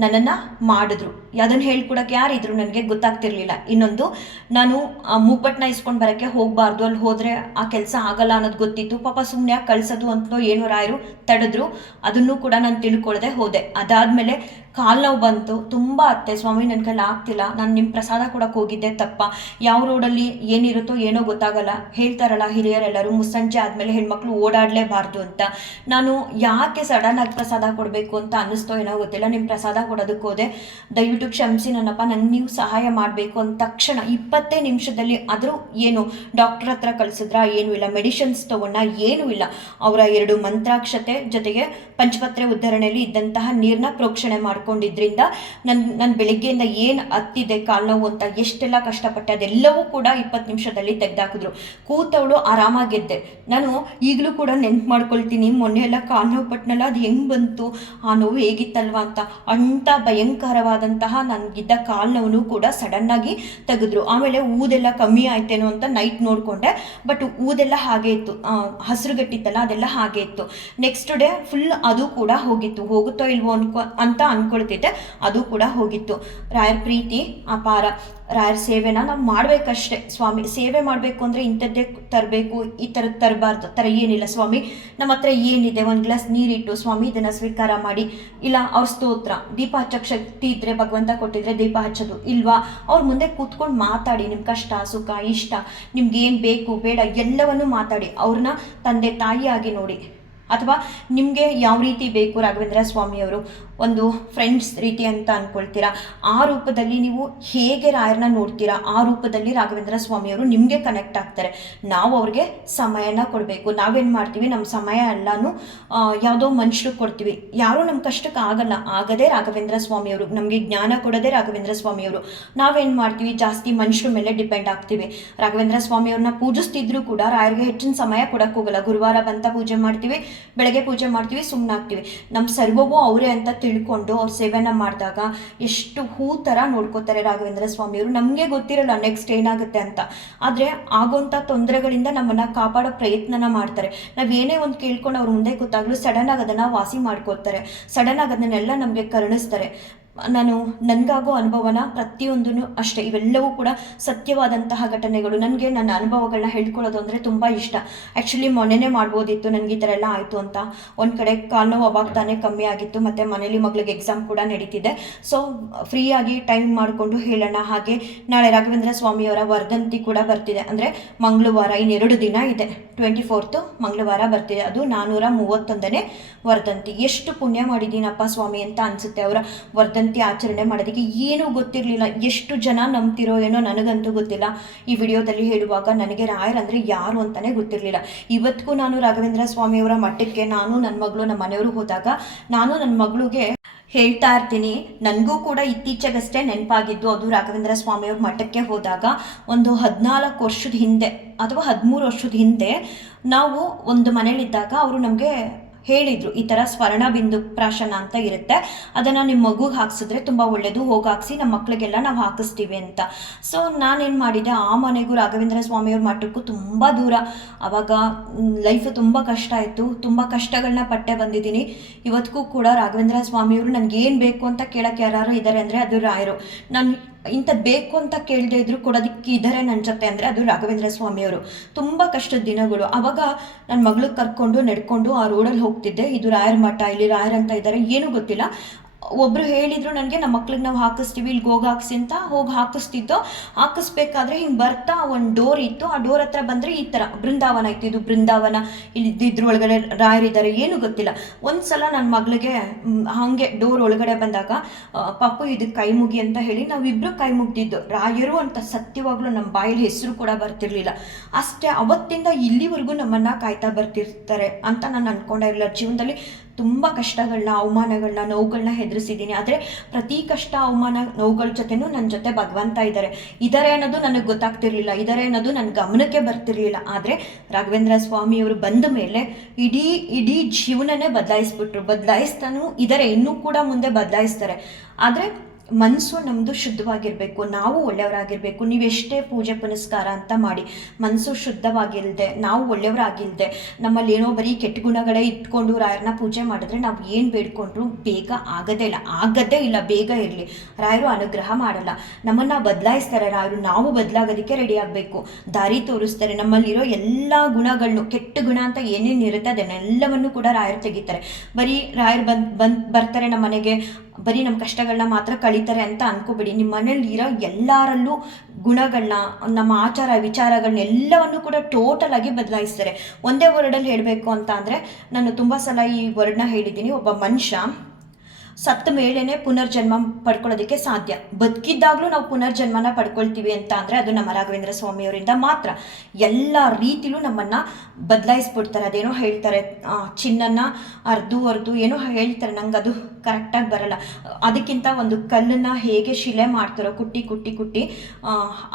ನನ್ನನ್ನು ಮಾಡಿದ್ರು. ಅದನ್ನು ಹೇಳ್ಕೊಡೋಕ್ಕೆ ಯಾರಿದ್ರು ನನಗೆ ಗೊತ್ತಾಗ್ತಿರ್ಲಿಲ್ಲ. ಇನ್ನೊಂದು, ನಾನು ಮೂಗ್ಬಟ್ಟನ್ನ ಇಸ್ಕೊಂಡು ಬರೋಕ್ಕೆ ಹೋಗಬಾರ್ದು, ಅಲ್ಲಿ ಹೋದರೆ ಆ ಕೆಲಸ ಆಗಲ್ಲ ಅನ್ನೋದು ಗೊತ್ತಿತ್ತು. ಪಾಪ ಸುಮ್ಮನೆ ಯಾಕೆ ಕಳಿಸೋದು ಅಂತಲೋ ಏನೋ ರಾಯರು ತಡೆದ್ರು. ಅದನ್ನು ಕೂಡ ನಾನು ತಿಳ್ಕೊಳ್ಳದೆ ಹೋದೆ. ಅದಾದಮೇಲೆ ಕಾಲು ನೋವು ಬಂತು, ತುಂಬ ಅತ್ತೆ ಸ್ವಾಮಿ ನನ್ನ ಕೈಲಿ ಆಗ್ತಿಲ್ಲ, ನಾನು ನಿಮ್ಮ ಪ್ರಸಾದ ಕೊಡೋಕೆ ಹೋಗಿದ್ದೆ ತಪ್ಪ, ಯಾವ ರೋಡಲ್ಲಿ ಏನಿರುತ್ತೋ ಏನೋ ಗೊತ್ತಾಗಲ್ಲ, ಹೇಳ್ತಾರಲ್ಲ ಹಿರಿಯರೆಲ್ಲರೂ ಮುಸ್ಸಂಜೆ ಆದಮೇಲೆ ಹೆಣ್ಮಕ್ಳು ಓಡಾಡಲೇಬಾರ್ದು ಅಂತ. ನಾನು ಯಾಕೆ ಸಡನ್ನಾಗಿ ಪ್ರಸಾದ ಕೊಡಬೇಕು ಅಂತ ಅನ್ನಿಸ್ತೋ ಏನೋ ಗೊತ್ತಿಲ್ಲ, ನಿಮ್ಮ ಪ್ರಸಾದ ಕೊಡೋದಕ್ಕೆ ಹೋದೆ, ದಯವಿಟ್ಟು ಕ್ಷಮಿಸಿ ನನ್ನಪ್ಪ, ನಂಗೆ ನೀವು ಸಹಾಯ ಮಾಡಬೇಕು ಅಂತ ತಕ್ಷಣ 20 ನಿಮಿಷದಲ್ಲಿ. ಆದರೂ ಏನು ಡಾಕ್ಟರ್ ಹತ್ರ ಕಳಿಸಿದ್ರ, ಏನೂ ಇಲ್ಲ, ಮೆಡಿಸಿನ್ಸ್ ತೊಗೊಂಡ, ಏನೂ ಇಲ್ಲ. ಅವರ 2 ಮಂತ್ರಾಕ್ಷತೆ ಜೊತೆಗೆ ಪಂಚಪತ್ರೆ ಉದ್ಧರಣೆಯಲ್ಲಿ ಇದ್ದಂತಹ ನೀರನ್ನ ಪ್ರೋಕ್ಷಣೆ ಮಾಡಿ ಮಾಡ್ಕೊಂಡಿದ್ರಿಂದ ನನ್ನ ಬೆಳಿಗ್ಗೆಯಿಂದ ಏನು ಹತ್ತಿದೆ ಕಾಲು ನೋವು ಅಂತ ಎಷ್ಟೆಲ್ಲ ಕಷ್ಟಪಟ್ಟೆ ಅದೆಲ್ಲವೂ ಕೂಡ 20 ನಿಮಿಷದಲ್ಲಿ ತೆಗೆದಾಕಿದ್ರು. ಕೂತವಳು ಆರಾಮಾಗಿದ್ದೆ. ನಾನು ಈಗಲೂ ಕೂಡ ನೆನ್ಪು ಮಾಡ್ಕೊಳ್ತೀನಿ, ಮೊನ್ನೆ ಎಲ್ಲ ಕಾಲು ನೋವು ಪಟ್ನಲ್ಲ, ಅದು ಹೆಂಗೆ ಬಂತು, ಆ ನೋವು ಹೇಗಿತ್ತಲ್ವ ಅಂತ. ಅಂಥ ಭಯಂಕರವಾದಂತಹ ನನಗಿದ್ದ ಕಾಲು ನೋವು ಕೂಡ ಸಡನ್ನಾಗಿ ತೆಗೆದ್ರು. ಆಮೇಲೆ ಊದೆಲ್ಲ ಕಮ್ಮಿ ಆಯ್ತೇನೋ ಅಂತ ನೈಟ್ ನೋಡಿಕೊಂಡೆ, ಬಟ್ ಊದೆಲ್ಲ ಹಾಗೆ ಇತ್ತು, ಹಸಿರುಗಟ್ಟಿತ್ತಲ್ಲ ಅದೆಲ್ಲ ಹಾಗೆ ಇತ್ತು. ನೆಕ್ಸ್ಟ್ ಡೇ ಫುಲ್ ಅದು ಕೂಡ ಹೋಗಿತ್ತು. ಹೋಗುತ್ತೋ ಇಲ್ವೋ ಅಂತ ಅನ್ಕೊಳ್ತಿದ್ದೆ, ಅದು ಕೂಡ ಹೋಗಿತ್ತು. ರಾಯರ ಪ್ರೀತಿ ಅಪಾರ. ರಾಯರ ಸೇವೆನ ನಾವು ಮಾಡಬೇಕಷ್ಟೇ. ಸ್ವಾಮಿ ಸೇವೆ ಮಾಡಬೇಕು ಅಂದರೆ ಇಂಥದ್ದೇ ತರಬೇಕು, ಈ ಥರದ್ದು ತರಬಾರ್ದು, ಥರ ಏನಿಲ್ಲ ಸ್ವಾಮಿ. ನಮ್ಮ ಹತ್ರ ಏನಿದೆ, ಒಂದು ಗ್ಲಾಸ್ ನೀರಿಟ್ಟು ಸ್ವಾಮಿ ಇದನ್ನು ಸ್ವೀಕಾರ ಮಾಡಿ, ಇಲ್ಲ ಅವ್ರ ಸ್ತೋತ್ರ, ದೀಪ ಹಚ್ಚಕ್ಕೆ ಶಕ್ತಿ ಇದ್ದರೆ ಭಗವಂತ ಕೊಟ್ಟಿದ್ರೆ ದೀಪ ಹಚ್ಚೋದು, ಇಲ್ವಾ ಅವ್ರ ಮುಂದೆ ಕೂತ್ಕೊಂಡು ಮಾತಾಡಿ. ನಿಮ್ಮ ಕಷ್ಟ ಸುಖ ಇಷ್ಟ ನಿಮ್ಗೇನು ಬೇಕು ಬೇಡ ಎಲ್ಲವನ್ನೂ ಮಾತಾಡಿ. ಅವ್ರನ್ನ ತಂದೆ ತಾಯಿಯಾಗಿ ನೋಡಿ, ಅಥವಾ ನಿಮಗೆ ಯಾವ ರೀತಿ ಬೇಕು ರಾಘವೇಂದ್ರ ಸ್ವಾಮಿಯವರು, ಒಂದು ಫ್ರೆಂಡ್ಸ್ ರೀತಿ ಅಂತ ಅಂದ್ಕೊಳ್ತೀರಾ, ಆ ರೂಪದಲ್ಲಿ ನೀವು ಹೇಗೆ ರಾಯರನ್ನ ನೋಡ್ತೀರಾ ಆ ರೂಪದಲ್ಲಿ ರಾಘವೇಂದ್ರ ಸ್ವಾಮಿಯವರು ನಿಮಗೆ ಕನೆಕ್ಟ್ ಆಗ್ತಾರೆ. ನಾವು ಅವ್ರಿಗೆ ಸಮಯನ ಕೊಡಬೇಕು. ನಾವೇನು ಮಾಡ್ತೀವಿ, ನಮ್ಮ ಸಮಯ ಎಲ್ಲನೂ ಯಾವುದೋ ಮನುಷ್ಯರು ಕೊಡ್ತೀವಿ. ಯಾರೂ ನಮ್ಮ ಕಷ್ಟಕ್ಕೆ ಆಗದೇ ರಾಘವೇಂದ್ರ ಸ್ವಾಮಿಯವರು, ನಮಗೆ ಜ್ಞಾನ ಕೊಡೋದೇ ರಾಘವೇಂದ್ರ ಸ್ವಾಮಿಯವರು. ನಾವೇನು ಮಾಡ್ತೀವಿ, ಜಾಸ್ತಿ ಮನುಷ್ಯರ ಮೇಲೆ ಡಿಪೆಂಡ್ ಆಗ್ತೀವಿ. ರಾಘವೇಂದ್ರ ಸ್ವಾಮಿಯವ್ರನ್ನ ಪೂಜಿಸ್ತಿದ್ರು ಕೂಡ ರಾಯರಿಗೆ ಹೆಚ್ಚಿನ ಸಮಯ ಕೊಡೋಕ್ಕೆ ಹೋಗಲ್ಲ. ಗುರುವಾರ ಬಂತ ಪೂಜೆ ಮಾಡ್ತೀವಿ, ಬೆಳಗ್ಗೆ ಪೂಜೆ ಮಾಡ್ತೀವಿ, ಸುಮ್ಮನಾಗ್ತೀವಿ. ನಮ್ಮ ಸರ್ವವೂ ಅವರೇ ಅಂತ ತಿಳ್ಕೊಂಡು ಅವ್ರ ಸೇವೆನ ಮಾಡಿದಾಗ ಎಷ್ಟು ಹೂ ಥರ ನೋಡ್ಕೋತಾರೆ ರಾಘವೇಂದ್ರ ಸ್ವಾಮಿಯವರು. ನಮಗೆ ಗೊತ್ತಿರಲ್ಲ ನೆಕ್ಸ್ಟ್ ಏನಾಗುತ್ತೆ ಅಂತ, ಆದರೆ ಆಗೋಂಥ ತೊಂದರೆಗಳಿಂದ ನಮ್ಮನ್ನು ಕಾಪಾಡೋ ಪ್ರಯತ್ನನ ಮಾಡ್ತಾರೆ. ನಾವೇನೇ ಒಂದು ಕೇಳ್ಕೊಂಡು ಅವ್ರ ಮುಂದೆ ಗೊತ್ತಾಗಲು ಸಡನ್ನಾಗಿ ಅದನ್ನು ವಾಸಿ ಮಾಡ್ಕೋತಾರೆ, ಸಡನ್ನಾಗಿ ಅದನ್ನೆಲ್ಲ ನಮಗೆ ಕರುಣಿಸ್ತಾರೆ. ನನಗಾಗೋ ಅನುಭವನ ಪ್ರತಿಯೊಂದೂ ಅಷ್ಟೇ, ಇವೆಲ್ಲವೂ ಕೂಡ ಸತ್ಯವಾದಂತಹ ಘಟನೆಗಳು. ನನಗೆ ನನ್ನ ಅನುಭವಗಳನ್ನ ಹೇಳ್ಕೊಳ್ಳೋದು ಅಂದರೆ ತುಂಬ ಇಷ್ಟ. ಆ್ಯಕ್ಚುಲಿ ಮೊನ್ನೆನೇ ಮಾಡ್ಬೋದಿತ್ತು ನನಗೆ ಈ ಥರ ಎಲ್ಲ ಆಯಿತು ಅಂತ. ಒಂದು ಕಡೆ ಕಾಲು ನೋವು ಅವಾಗ ತಾನೇ ಕಮ್ಮಿ ಆಗಿತ್ತು, ಮತ್ತು ಮನೇಲಿ ಮಗಳಿಗೆ ಎಕ್ಸಾಮ್ ಕೂಡ ನಡೀತಿದೆ. ಸೊ ಫ್ರೀಯಾಗಿ ಟೈಮ್ ಮಾಡಿಕೊಂಡು ಹೇಳೋಣ. ಹಾಗೆ ನಾಳೆ ರಾಘವೇಂದ್ರ ಸ್ವಾಮಿಯವರ ವರ್ಧಂತಿ ಕೂಡ ಬರ್ತಿದೆ, ಅಂದರೆ ಮಂಗಳವಾರ, ಇನ್ನೆರಡು ದಿನ ಇದೆ. 24th ಮಂಗಳವಾರ ಬರ್ತಿದೆ. ಅದು 431ನೇ ವರ್ಧಂತಿ. ಎಷ್ಟು ಪುಣ್ಯ ಮಾಡಿದ್ದೀನಪ್ಪ ಸ್ವಾಮಿ ಅಂತ ಅನಿಸುತ್ತೆ. ಅವರ ವರ್ಧಂತಿ ಆಚರಣೆ ಮಾಡೋದಕ್ಕೆ ಏನೂ ಗೊತ್ತಿರಲಿಲ್ಲ. ಎಷ್ಟು ಜನ ನಂಬ್ತಿರೋ ಏನೋ ನನಗಂತೂ ಗೊತ್ತಿಲ್ಲ. ಈ ವಿಡಿಯೋದಲ್ಲಿ ಹೇಳುವಾಗ ನನಗೆ ರಾಯರಂದರೆ ಯಾರು ಅಂತಲೇ ಗೊತ್ತಿರಲಿಲ್ಲ. ಇವತ್ತಿಗೂ ನಾನು ರಾಘವೇಂದ್ರ ಸ್ವಾಮಿಯವರ ಮಠಕ್ಕೆ ನಾನು, ನನ್ನ ಮಗಳು, ನಮ್ಮ ಮನೆಯವರು ಹೋದಾಗ ನಾನು ನನ್ನ ಮಗಳಿಗೆ ಹೇಳ್ತಾ ಇರ್ತೀನಿ. ನನಗೂ ಕೂಡ ಇತ್ತೀಚೆಗಷ್ಟೇ ನೆನಪಾಗಿದ್ದು, ಅದು ರಾಘವೇಂದ್ರ ಸ್ವಾಮಿಯವ್ರ ಮಠಕ್ಕೆ ಹೋದಾಗ ಒಂದು 14 ವರ್ಷದ ಹಿಂದೆ ಅಥವಾ 13 ವರ್ಷದ ಹಿಂದೆ ನಾವು ಒಂದು ಮನೇಲಿದ್ದಾಗ ಅವರು ನಮಗೆ ಹೇಳಿದರು, ಈ ಥರ ಸ್ವರ್ಣ ಬಿಂದು ಪ್ರಾಶನ ಅಂತ ಇರುತ್ತೆ, ಅದನ್ನು ನಿಮ್ಮ ಮಗುಗೆ ಹಾಕ್ಸಿದ್ರೆ ತುಂಬ ಒಳ್ಳೆಯದು, ಹೋಗಿ ಹಾಕ್ಸಿ, ನಮ್ಮ ಮಕ್ಕಳಿಗೆಲ್ಲ ನಾವು ಹಾಕಿಸ್ತೀವಿ ಅಂತ. ಸೊ ನಾನೇನು ಮಾಡಿದೆ, ಆ ಮನೆಗೂ ರಾಘವೇಂದ್ರ ಸ್ವಾಮಿಯವ್ರ ಮಠಕ್ಕೂ ತುಂಬ ದೂರ. ಆವಾಗ ಲೈಫು ತುಂಬ ಕಷ್ಟ ಆಯಿತು, ತುಂಬ ಕಷ್ಟಗಳನ್ನ ಪಟ್ಟೆ ಬಂದಿದ್ದೀನಿ. ಇವತ್ತಿಗೂ ಕೂಡ ರಾಘವೇಂದ್ರ ಸ್ವಾಮಿಯವರು ನನಗೇನು ಬೇಕು ಅಂತ ಕೇಳೋಕ್ಕೆ ಯಾರು ಇದ್ದಾರೆ ಅಂದರೆ ಅದು ರಾಯರು. ನಾನು ಇಂಥದ್ದು ಬೇಕು ಅಂತ ಕೇಳದೆ ಇದ್ರು ಕೊಡೋದಕ್ಕೆ ಇದ್ದಾರೆ ನನ್ನ ಜೊತೆ ಅಂದರೆ ಅದು ರಾಘವೇಂದ್ರ ಸ್ವಾಮಿಯವರು. ತುಂಬ ಕಷ್ಟದ ದಿನಗಳು. ಆವಾಗ ನನ್ನ ಮಗಳಿಗೆ ಕರ್ಕೊಂಡು ನಡ್ಕೊಂಡು ಆ ರೋಡಲ್ಲಿ ಹೋಗ್ತಿದ್ದೆ. ಇದು ರಾಯರ ಮಠ, ಇಲ್ಲಿ ರಾಯರಂತ ಇದ್ದಾರೆ, ಏನೂ ಗೊತ್ತಿಲ್ಲ. ಒಬ್ಬರು ಹೇಳಿದರು ನನಗೆ, ನಮ್ಮ ಮಕ್ಳಿಗೆ ನಾವು ಹಾಕಿಸ್ತೀವಿ, ಇಲ್ಲಿಗೆ ಹೋಗಿ ಹಾಕಿಸಿ ಅಂತ. ಹೋಗಿ ಹಾಕಿಸ್ತಿದ್ದೋ. ಹಾಕಿಸ್ಬೇಕಾದ್ರೆ ಹಿಂಗೆ ಬರ್ತಾ ಒಂದು ಡೋರ್ ಇತ್ತು, ಆ ಡೋರ್ ಹತ್ರ ಬಂದರೆ ಈ ಥರ ಬೃಂದಾವನ ಇತ್ತು. ಇದು ಬೃಂದಾವನ, ಇಲ್ಲಿ ಇದ್ರೊಳಗಡೆ ರಾಯರಿದ್ದಾರೆ, ಏನೂ ಗೊತ್ತಿಲ್ಲ. ಒಂದು ಸಲ ನನ್ನ ಮಗಳಿಗೆ ಹಾಗೆ ಡೋರ್ ಒಳಗಡೆ ಬಂದಾಗ, ಪಾಪು ಇದಕ್ಕೆ ಕೈ ಮುಗಿ ಅಂತ ಹೇಳಿ ನಾವಿಬ್ಬರು ಕೈ ಮುಗ್ದಿದ್ದು. ರಾಯರು ಅಂತ ಸತ್ಯವಾಗ್ಲೂ ನಮ್ಮ ಬಾಯಲ್ಲಿ ಹೆಸರು ಕೂಡ ಬರ್ತಿರ್ಲಿಲ್ಲ. ಅಷ್ಟೇ, ಅವತ್ತಿಂದ ಇಲ್ಲಿವರೆಗೂ ನಮ್ಮನ್ನು ಕಾಯ್ತಾ ಬರ್ತಿರ್ತಾರೆ ಅಂತ ನಾನು ಅಂದ್ಕೊಂಡಿರಲಿಲ್ಲ. ಜೀವನದಲ್ಲಿ ತುಂಬ ಕಷ್ಟಗಳನ್ನ, ಅವಮಾನಗಳನ್ನ, ನೋವುಗಳನ್ನ ಎದುರಿಸಿದ್ದೀನಿ. ಆದರೆ ಪ್ರತಿ ಕಷ್ಟ, ಅವಮಾನ, ನೋವುಗಳ ಜೊತೆನೂ ನನ್ನ ಜೊತೆ ಭಗವಂತ ಇದ್ದಾರೆ ಅನ್ನೋದು ನನಗೆ ಗೊತ್ತಾಗ್ತಿರ್ಲಿಲ್ಲ, ಇದ್ದಾರೆ ಅನ್ನೋದು ನನ್ನ ಗಮನಕ್ಕೆ ಬರ್ತಿರ್ಲಿಲ್ಲ. ಆದರೆ ರಾಘವೇಂದ್ರ ಸ್ವಾಮಿಯವರು ಬಂದ ಮೇಲೆ ಇಡೀ ಜೀವನನೇ ಬದಲಾಯಿಸ್ತಾನೂ ಇದ್ದಾರೆ, ಇನ್ನೂ ಕೂಡ ಮುಂದೆ ಬದಲಾಯಿಸ್ತಾರೆ. ಆದರೆ ಮನಸ್ಸು ನಮ್ಮದು ಶುದ್ಧವಾಗಿರಬೇಕು, ನಾವು ಒಳ್ಳೆಯವರಾಗಿರಬೇಕು. ನೀವೆಷ್ಟೇ ಪೂಜೆ ಪುನಸ್ಕಾರ ಅಂತ ಮಾಡಿ ಮನಸ್ಸು ಶುದ್ಧವಾಗಿಲ್ಲದೆ, ನಾವು ಒಳ್ಳೆಯವರಾಗಿಲ್ಲದೆ, ನಮ್ಮಲ್ಲಿ ಏನೋ ಬರೀ ಕೆಟ್ಟ ಗುಣಗಳೇ ಇಟ್ಕೊಂಡು ರಾಯರನ್ನ ಪೂಜೆ ಮಾಡಿದ್ರೆ ನಾವು ಏನು ಬೇಡ್ಕೊಂಡ್ರು ಬೇಗ ಆಗದೇ ಇಲ್ಲ. ಬೇಗ ಇರಲಿ, ರಾಯರು ಅನುಗ್ರಹ ಮಾಡಲ್ಲ, ನಮ್ಮನ್ನು ಬದಲಾಯಿಸ್ತಾರೆ ರಾಯರು. ನಾವು ಬದಲಾಗೋದಕ್ಕೆ ರೆಡಿ ಆಗಬೇಕು, ದಾರಿ ತೋರಿಸ್ತಾರೆ. ನಮ್ಮಲ್ಲಿರೋ ಎಲ್ಲ ಗುಣಗಳನ್ನು, ಕೆಟ್ಟ ಗುಣ ಅಂತ ಏನೇನು ಇರುತ್ತೆ ಅದನ್ನೆಲ್ಲವನ್ನು ಕೂಡ ರಾಯರು ತೆಗಿತಾರೆ. ಬರೀ ರಾಯರು ಬರ್ತಾರೆ ನಮ್ಮ ಮನೆಗೆ, ಬರೀ ನಮ್ಮ ಕಷ್ಟಗಳನ್ನ ಮಾತ್ರ ಕಳೀತಾರೆ ಅಂತ ಅನ್ಕೋಬೇಡಿ. ನಿಮ್ಮ ಮನೇಲಿ ಇರೋ ಎಲ್ಲರಲ್ಲೂ ಗುಣಗಳನ್ನ, ನಮ್ಮ ಆಚಾರ ವಿಚಾರಗಳನ್ನ ಎಲ್ಲವನ್ನು ಕೂಡ ಟೋಟಲ್ ಆಗಿ ಬದಲಾಯಿಸ್ತಾರೆ. ಒಂದೇ ವರ್ಡಲ್ಲಿ ಹೇಳಬೇಕು ಅಂತ ಅಂದರೆ, ನಾನು ತುಂಬ ಸಲ ಈ ವರ್ಡ್ನ ಹೇಳಿದ್ದೀನಿ. ಒಬ್ಬ ಮನುಷ್ಯ ಸತ್ತ ಮೇಲೇನೆ ಪುನರ್ಜನ್ಮ ಪಡ್ಕೊಳ್ಳೋದಕ್ಕೆ ಸಾಧ್ಯ. ಬದುಕಿದ್ದಾಗಲೂ ನಾವು ಪುನರ್ಜನ್ಮನ ಪಡ್ಕೊಳ್ತೀವಿ ಅಂತ ಅಂದರೆ ಅದು ನಮ್ಮ ರಾಘವೇಂದ್ರ ಸ್ವಾಮಿಯವರಿಂದ ಮಾತ್ರ. ಎಲ್ಲ ರೀತಿಲೂ ನಮ್ಮನ್ನು ಬದಲಾಯಿಸ್ಬಿಡ್ತಾರೆ. ಅದೇನೋ ಹೇಳ್ತಾರೆ, ಚಿನ್ನನ್ನು ಅರ್ದು ಏನೋ ಹೇಳ್ತಾರೆ, ನಂಗೆ ಅದು ಕರೆಕ್ಟಾಗಿ ಬರಲ್ಲ. ಅದಕ್ಕಿಂತ ಒಂದು ಕಲ್ಲನ್ನು ಹೇಗೆ ಶಿಲೆ ಮಾಡ್ತಾರೋ ಕುಟ್ಟಿ ಕುಟ್ಟಿ ಕುಟ್ಟಿ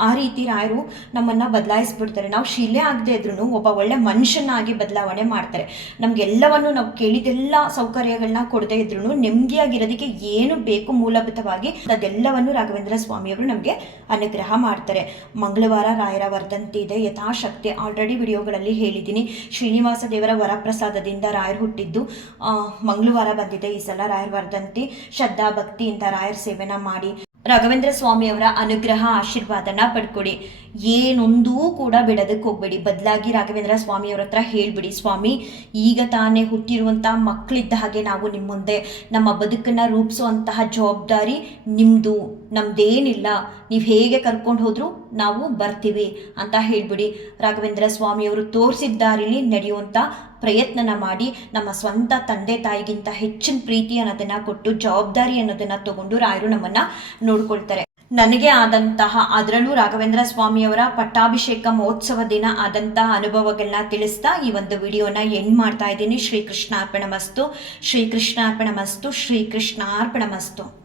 ಆ ರೀತಿ ರಾಯರು ನಮ್ಮನ್ನು ಬದಲಾಯಿಸ್ಬಿಡ್ತಾರೆ. ನಾವು ಶಿಲೆ ಆಗದೆ ಇದ್ರೂ ಒಬ್ಬ ಒಳ್ಳೆ ಮನುಷ್ಯನಾಗಿ ಬದಲಾವಣೆ ಮಾಡ್ತಾರೆ. ನಮಗೆಲ್ಲವನ್ನು ನಾವು ಕೇಳಿದೆಲ್ಲ ಸೌಕರ್ಯಗಳನ್ನ ಕೊಡದೇ ಇದ್ರೂ ನೆಮ್ಮದಿಯಾಗಿರೋದಕ್ಕೆ ಏನು ಬೇಕು ಮೂಲಭೂತವಾಗಿ ಅದೆಲ್ಲವನ್ನು ರಾಘವೇಂದ್ರ ಸ್ವಾಮಿಯವರು ನಮಗೆ ಅನುಗ್ರಹ ಮಾಡ್ತಾರೆ. ಮಂಗಳವಾರ ರಾಯರ ವರ್ಧಂತಿ ಇದೆ, ಯಥಾಶಕ್ತಿ ಆಲ್ರೆಡಿ ವಿಡಿಯೋಗಳಲ್ಲಿ ಹೇಳಿದ್ದೀನಿ. ಶ್ರೀನಿವಾಸ ದೇವರ ವರಪ್ರಸಾದದಿಂದ ರಾಯರು ಹುಟ್ಟಿದ್ದು ಮಂಗಳವಾರ ಬಂದಿದೆ ಈ ಸಲ ರಾಯರ ವರ್ಧಂತಿ. ಶ್ರದ್ಧಾ ಭಕ್ತಿಯಿಂದ ರಾಯರ ಸೇವೆನ ಮಾಡಿ ರಾಘವೇಂದ್ರ ಸ್ವಾಮಿಯವರ ಅನುಗ್ರಹ ಆಶೀರ್ವಾದನ ಪಡ್ಕೊಡಿ. ಏನೊಂದೂ ಕೂಡ ಬಿಡೋದಕ್ಕೆ ಹೋಗ್ಬೇಡಿ. ಬದಲಾಗಿ ರಾಘವೇಂದ್ರ ಸ್ವಾಮಿಯವ್ರ ಹತ್ರ ಹೇಳ್ಬಿಡಿ, ಸ್ವಾಮಿ ಈಗ ತಾನೇ ಹುಟ್ಟಿರುವಂಥ ಮಕ್ಕಳಿದ್ದ ಹಾಗೆ ನಾವು ನಿಮ್ಮ ಮುಂದೆ ನಮ್ಮ ಬದುಕನ್ನು ರೂಪಿಸುವಂತಹ ಜವಾಬ್ದಾರಿ ನಿಮ್ಮದು, ನಮ್ದೇನಿಲ್ಲ, ನೀವು ಹೇಗೆ ಕರ್ಕೊಂಡು ಹೋದರೂ ನಾವು ಬರ್ತೀವಿ ಅಂತ ಹೇಳ್ಬಿಡಿ. ರಾಘವೇಂದ್ರ ಸ್ವಾಮಿಯವರು ತೋರಿಸಿದ ದಾರಿಲಿ ನಡೆಯುವಂಥ ಪ್ರಯತ್ನನ ಮಾಡಿ ನಮ್ಮ ಸ್ವಂತ ತಂದೆ ತಾಯಿಗಿಂತ ಹೆಚ್ಚಿನ ಪ್ರೀತಿ ಅನ್ನೋದನ್ನು ಕೊಟ್ಟು ಜವಾಬ್ದಾರಿ ಅನ್ನೋದನ್ನು ತಗೊಂಡು ರಾಯರು ನಮ್ಮನ್ನು ನೋಡ್ಕೊಳ್ತಾರೆ. ನನಗೆ ಆದಂತಹ, ಅದರಲ್ಲೂ ರಾಘವೇಂದ್ರ ಸ್ವಾಮಿಯವರ ಪಟ್ಟಾಭಿಷೇಕ ಮಹೋತ್ಸವ ದಿನ ಆದಂತಹ ಅನುಭವಗಳನ್ನ ತಿಳಿಸ್ತಾ ಈ ಒಂದು ವಿಡಿಯೋನ ಎಂಡ್ ಮಾಡ್ತಾ ಇದ್ದೀನಿ. ಶ್ರೀಕೃಷ್ಣಾರ್ಪಣಮಸ್ತು, ಶ್ರೀಕೃಷ್ಣಾರ್ಪಣಮಸ್ತು, ಶ್ರೀಕೃಷ್ಣಾರ್ಪಣಮಸ್ತು.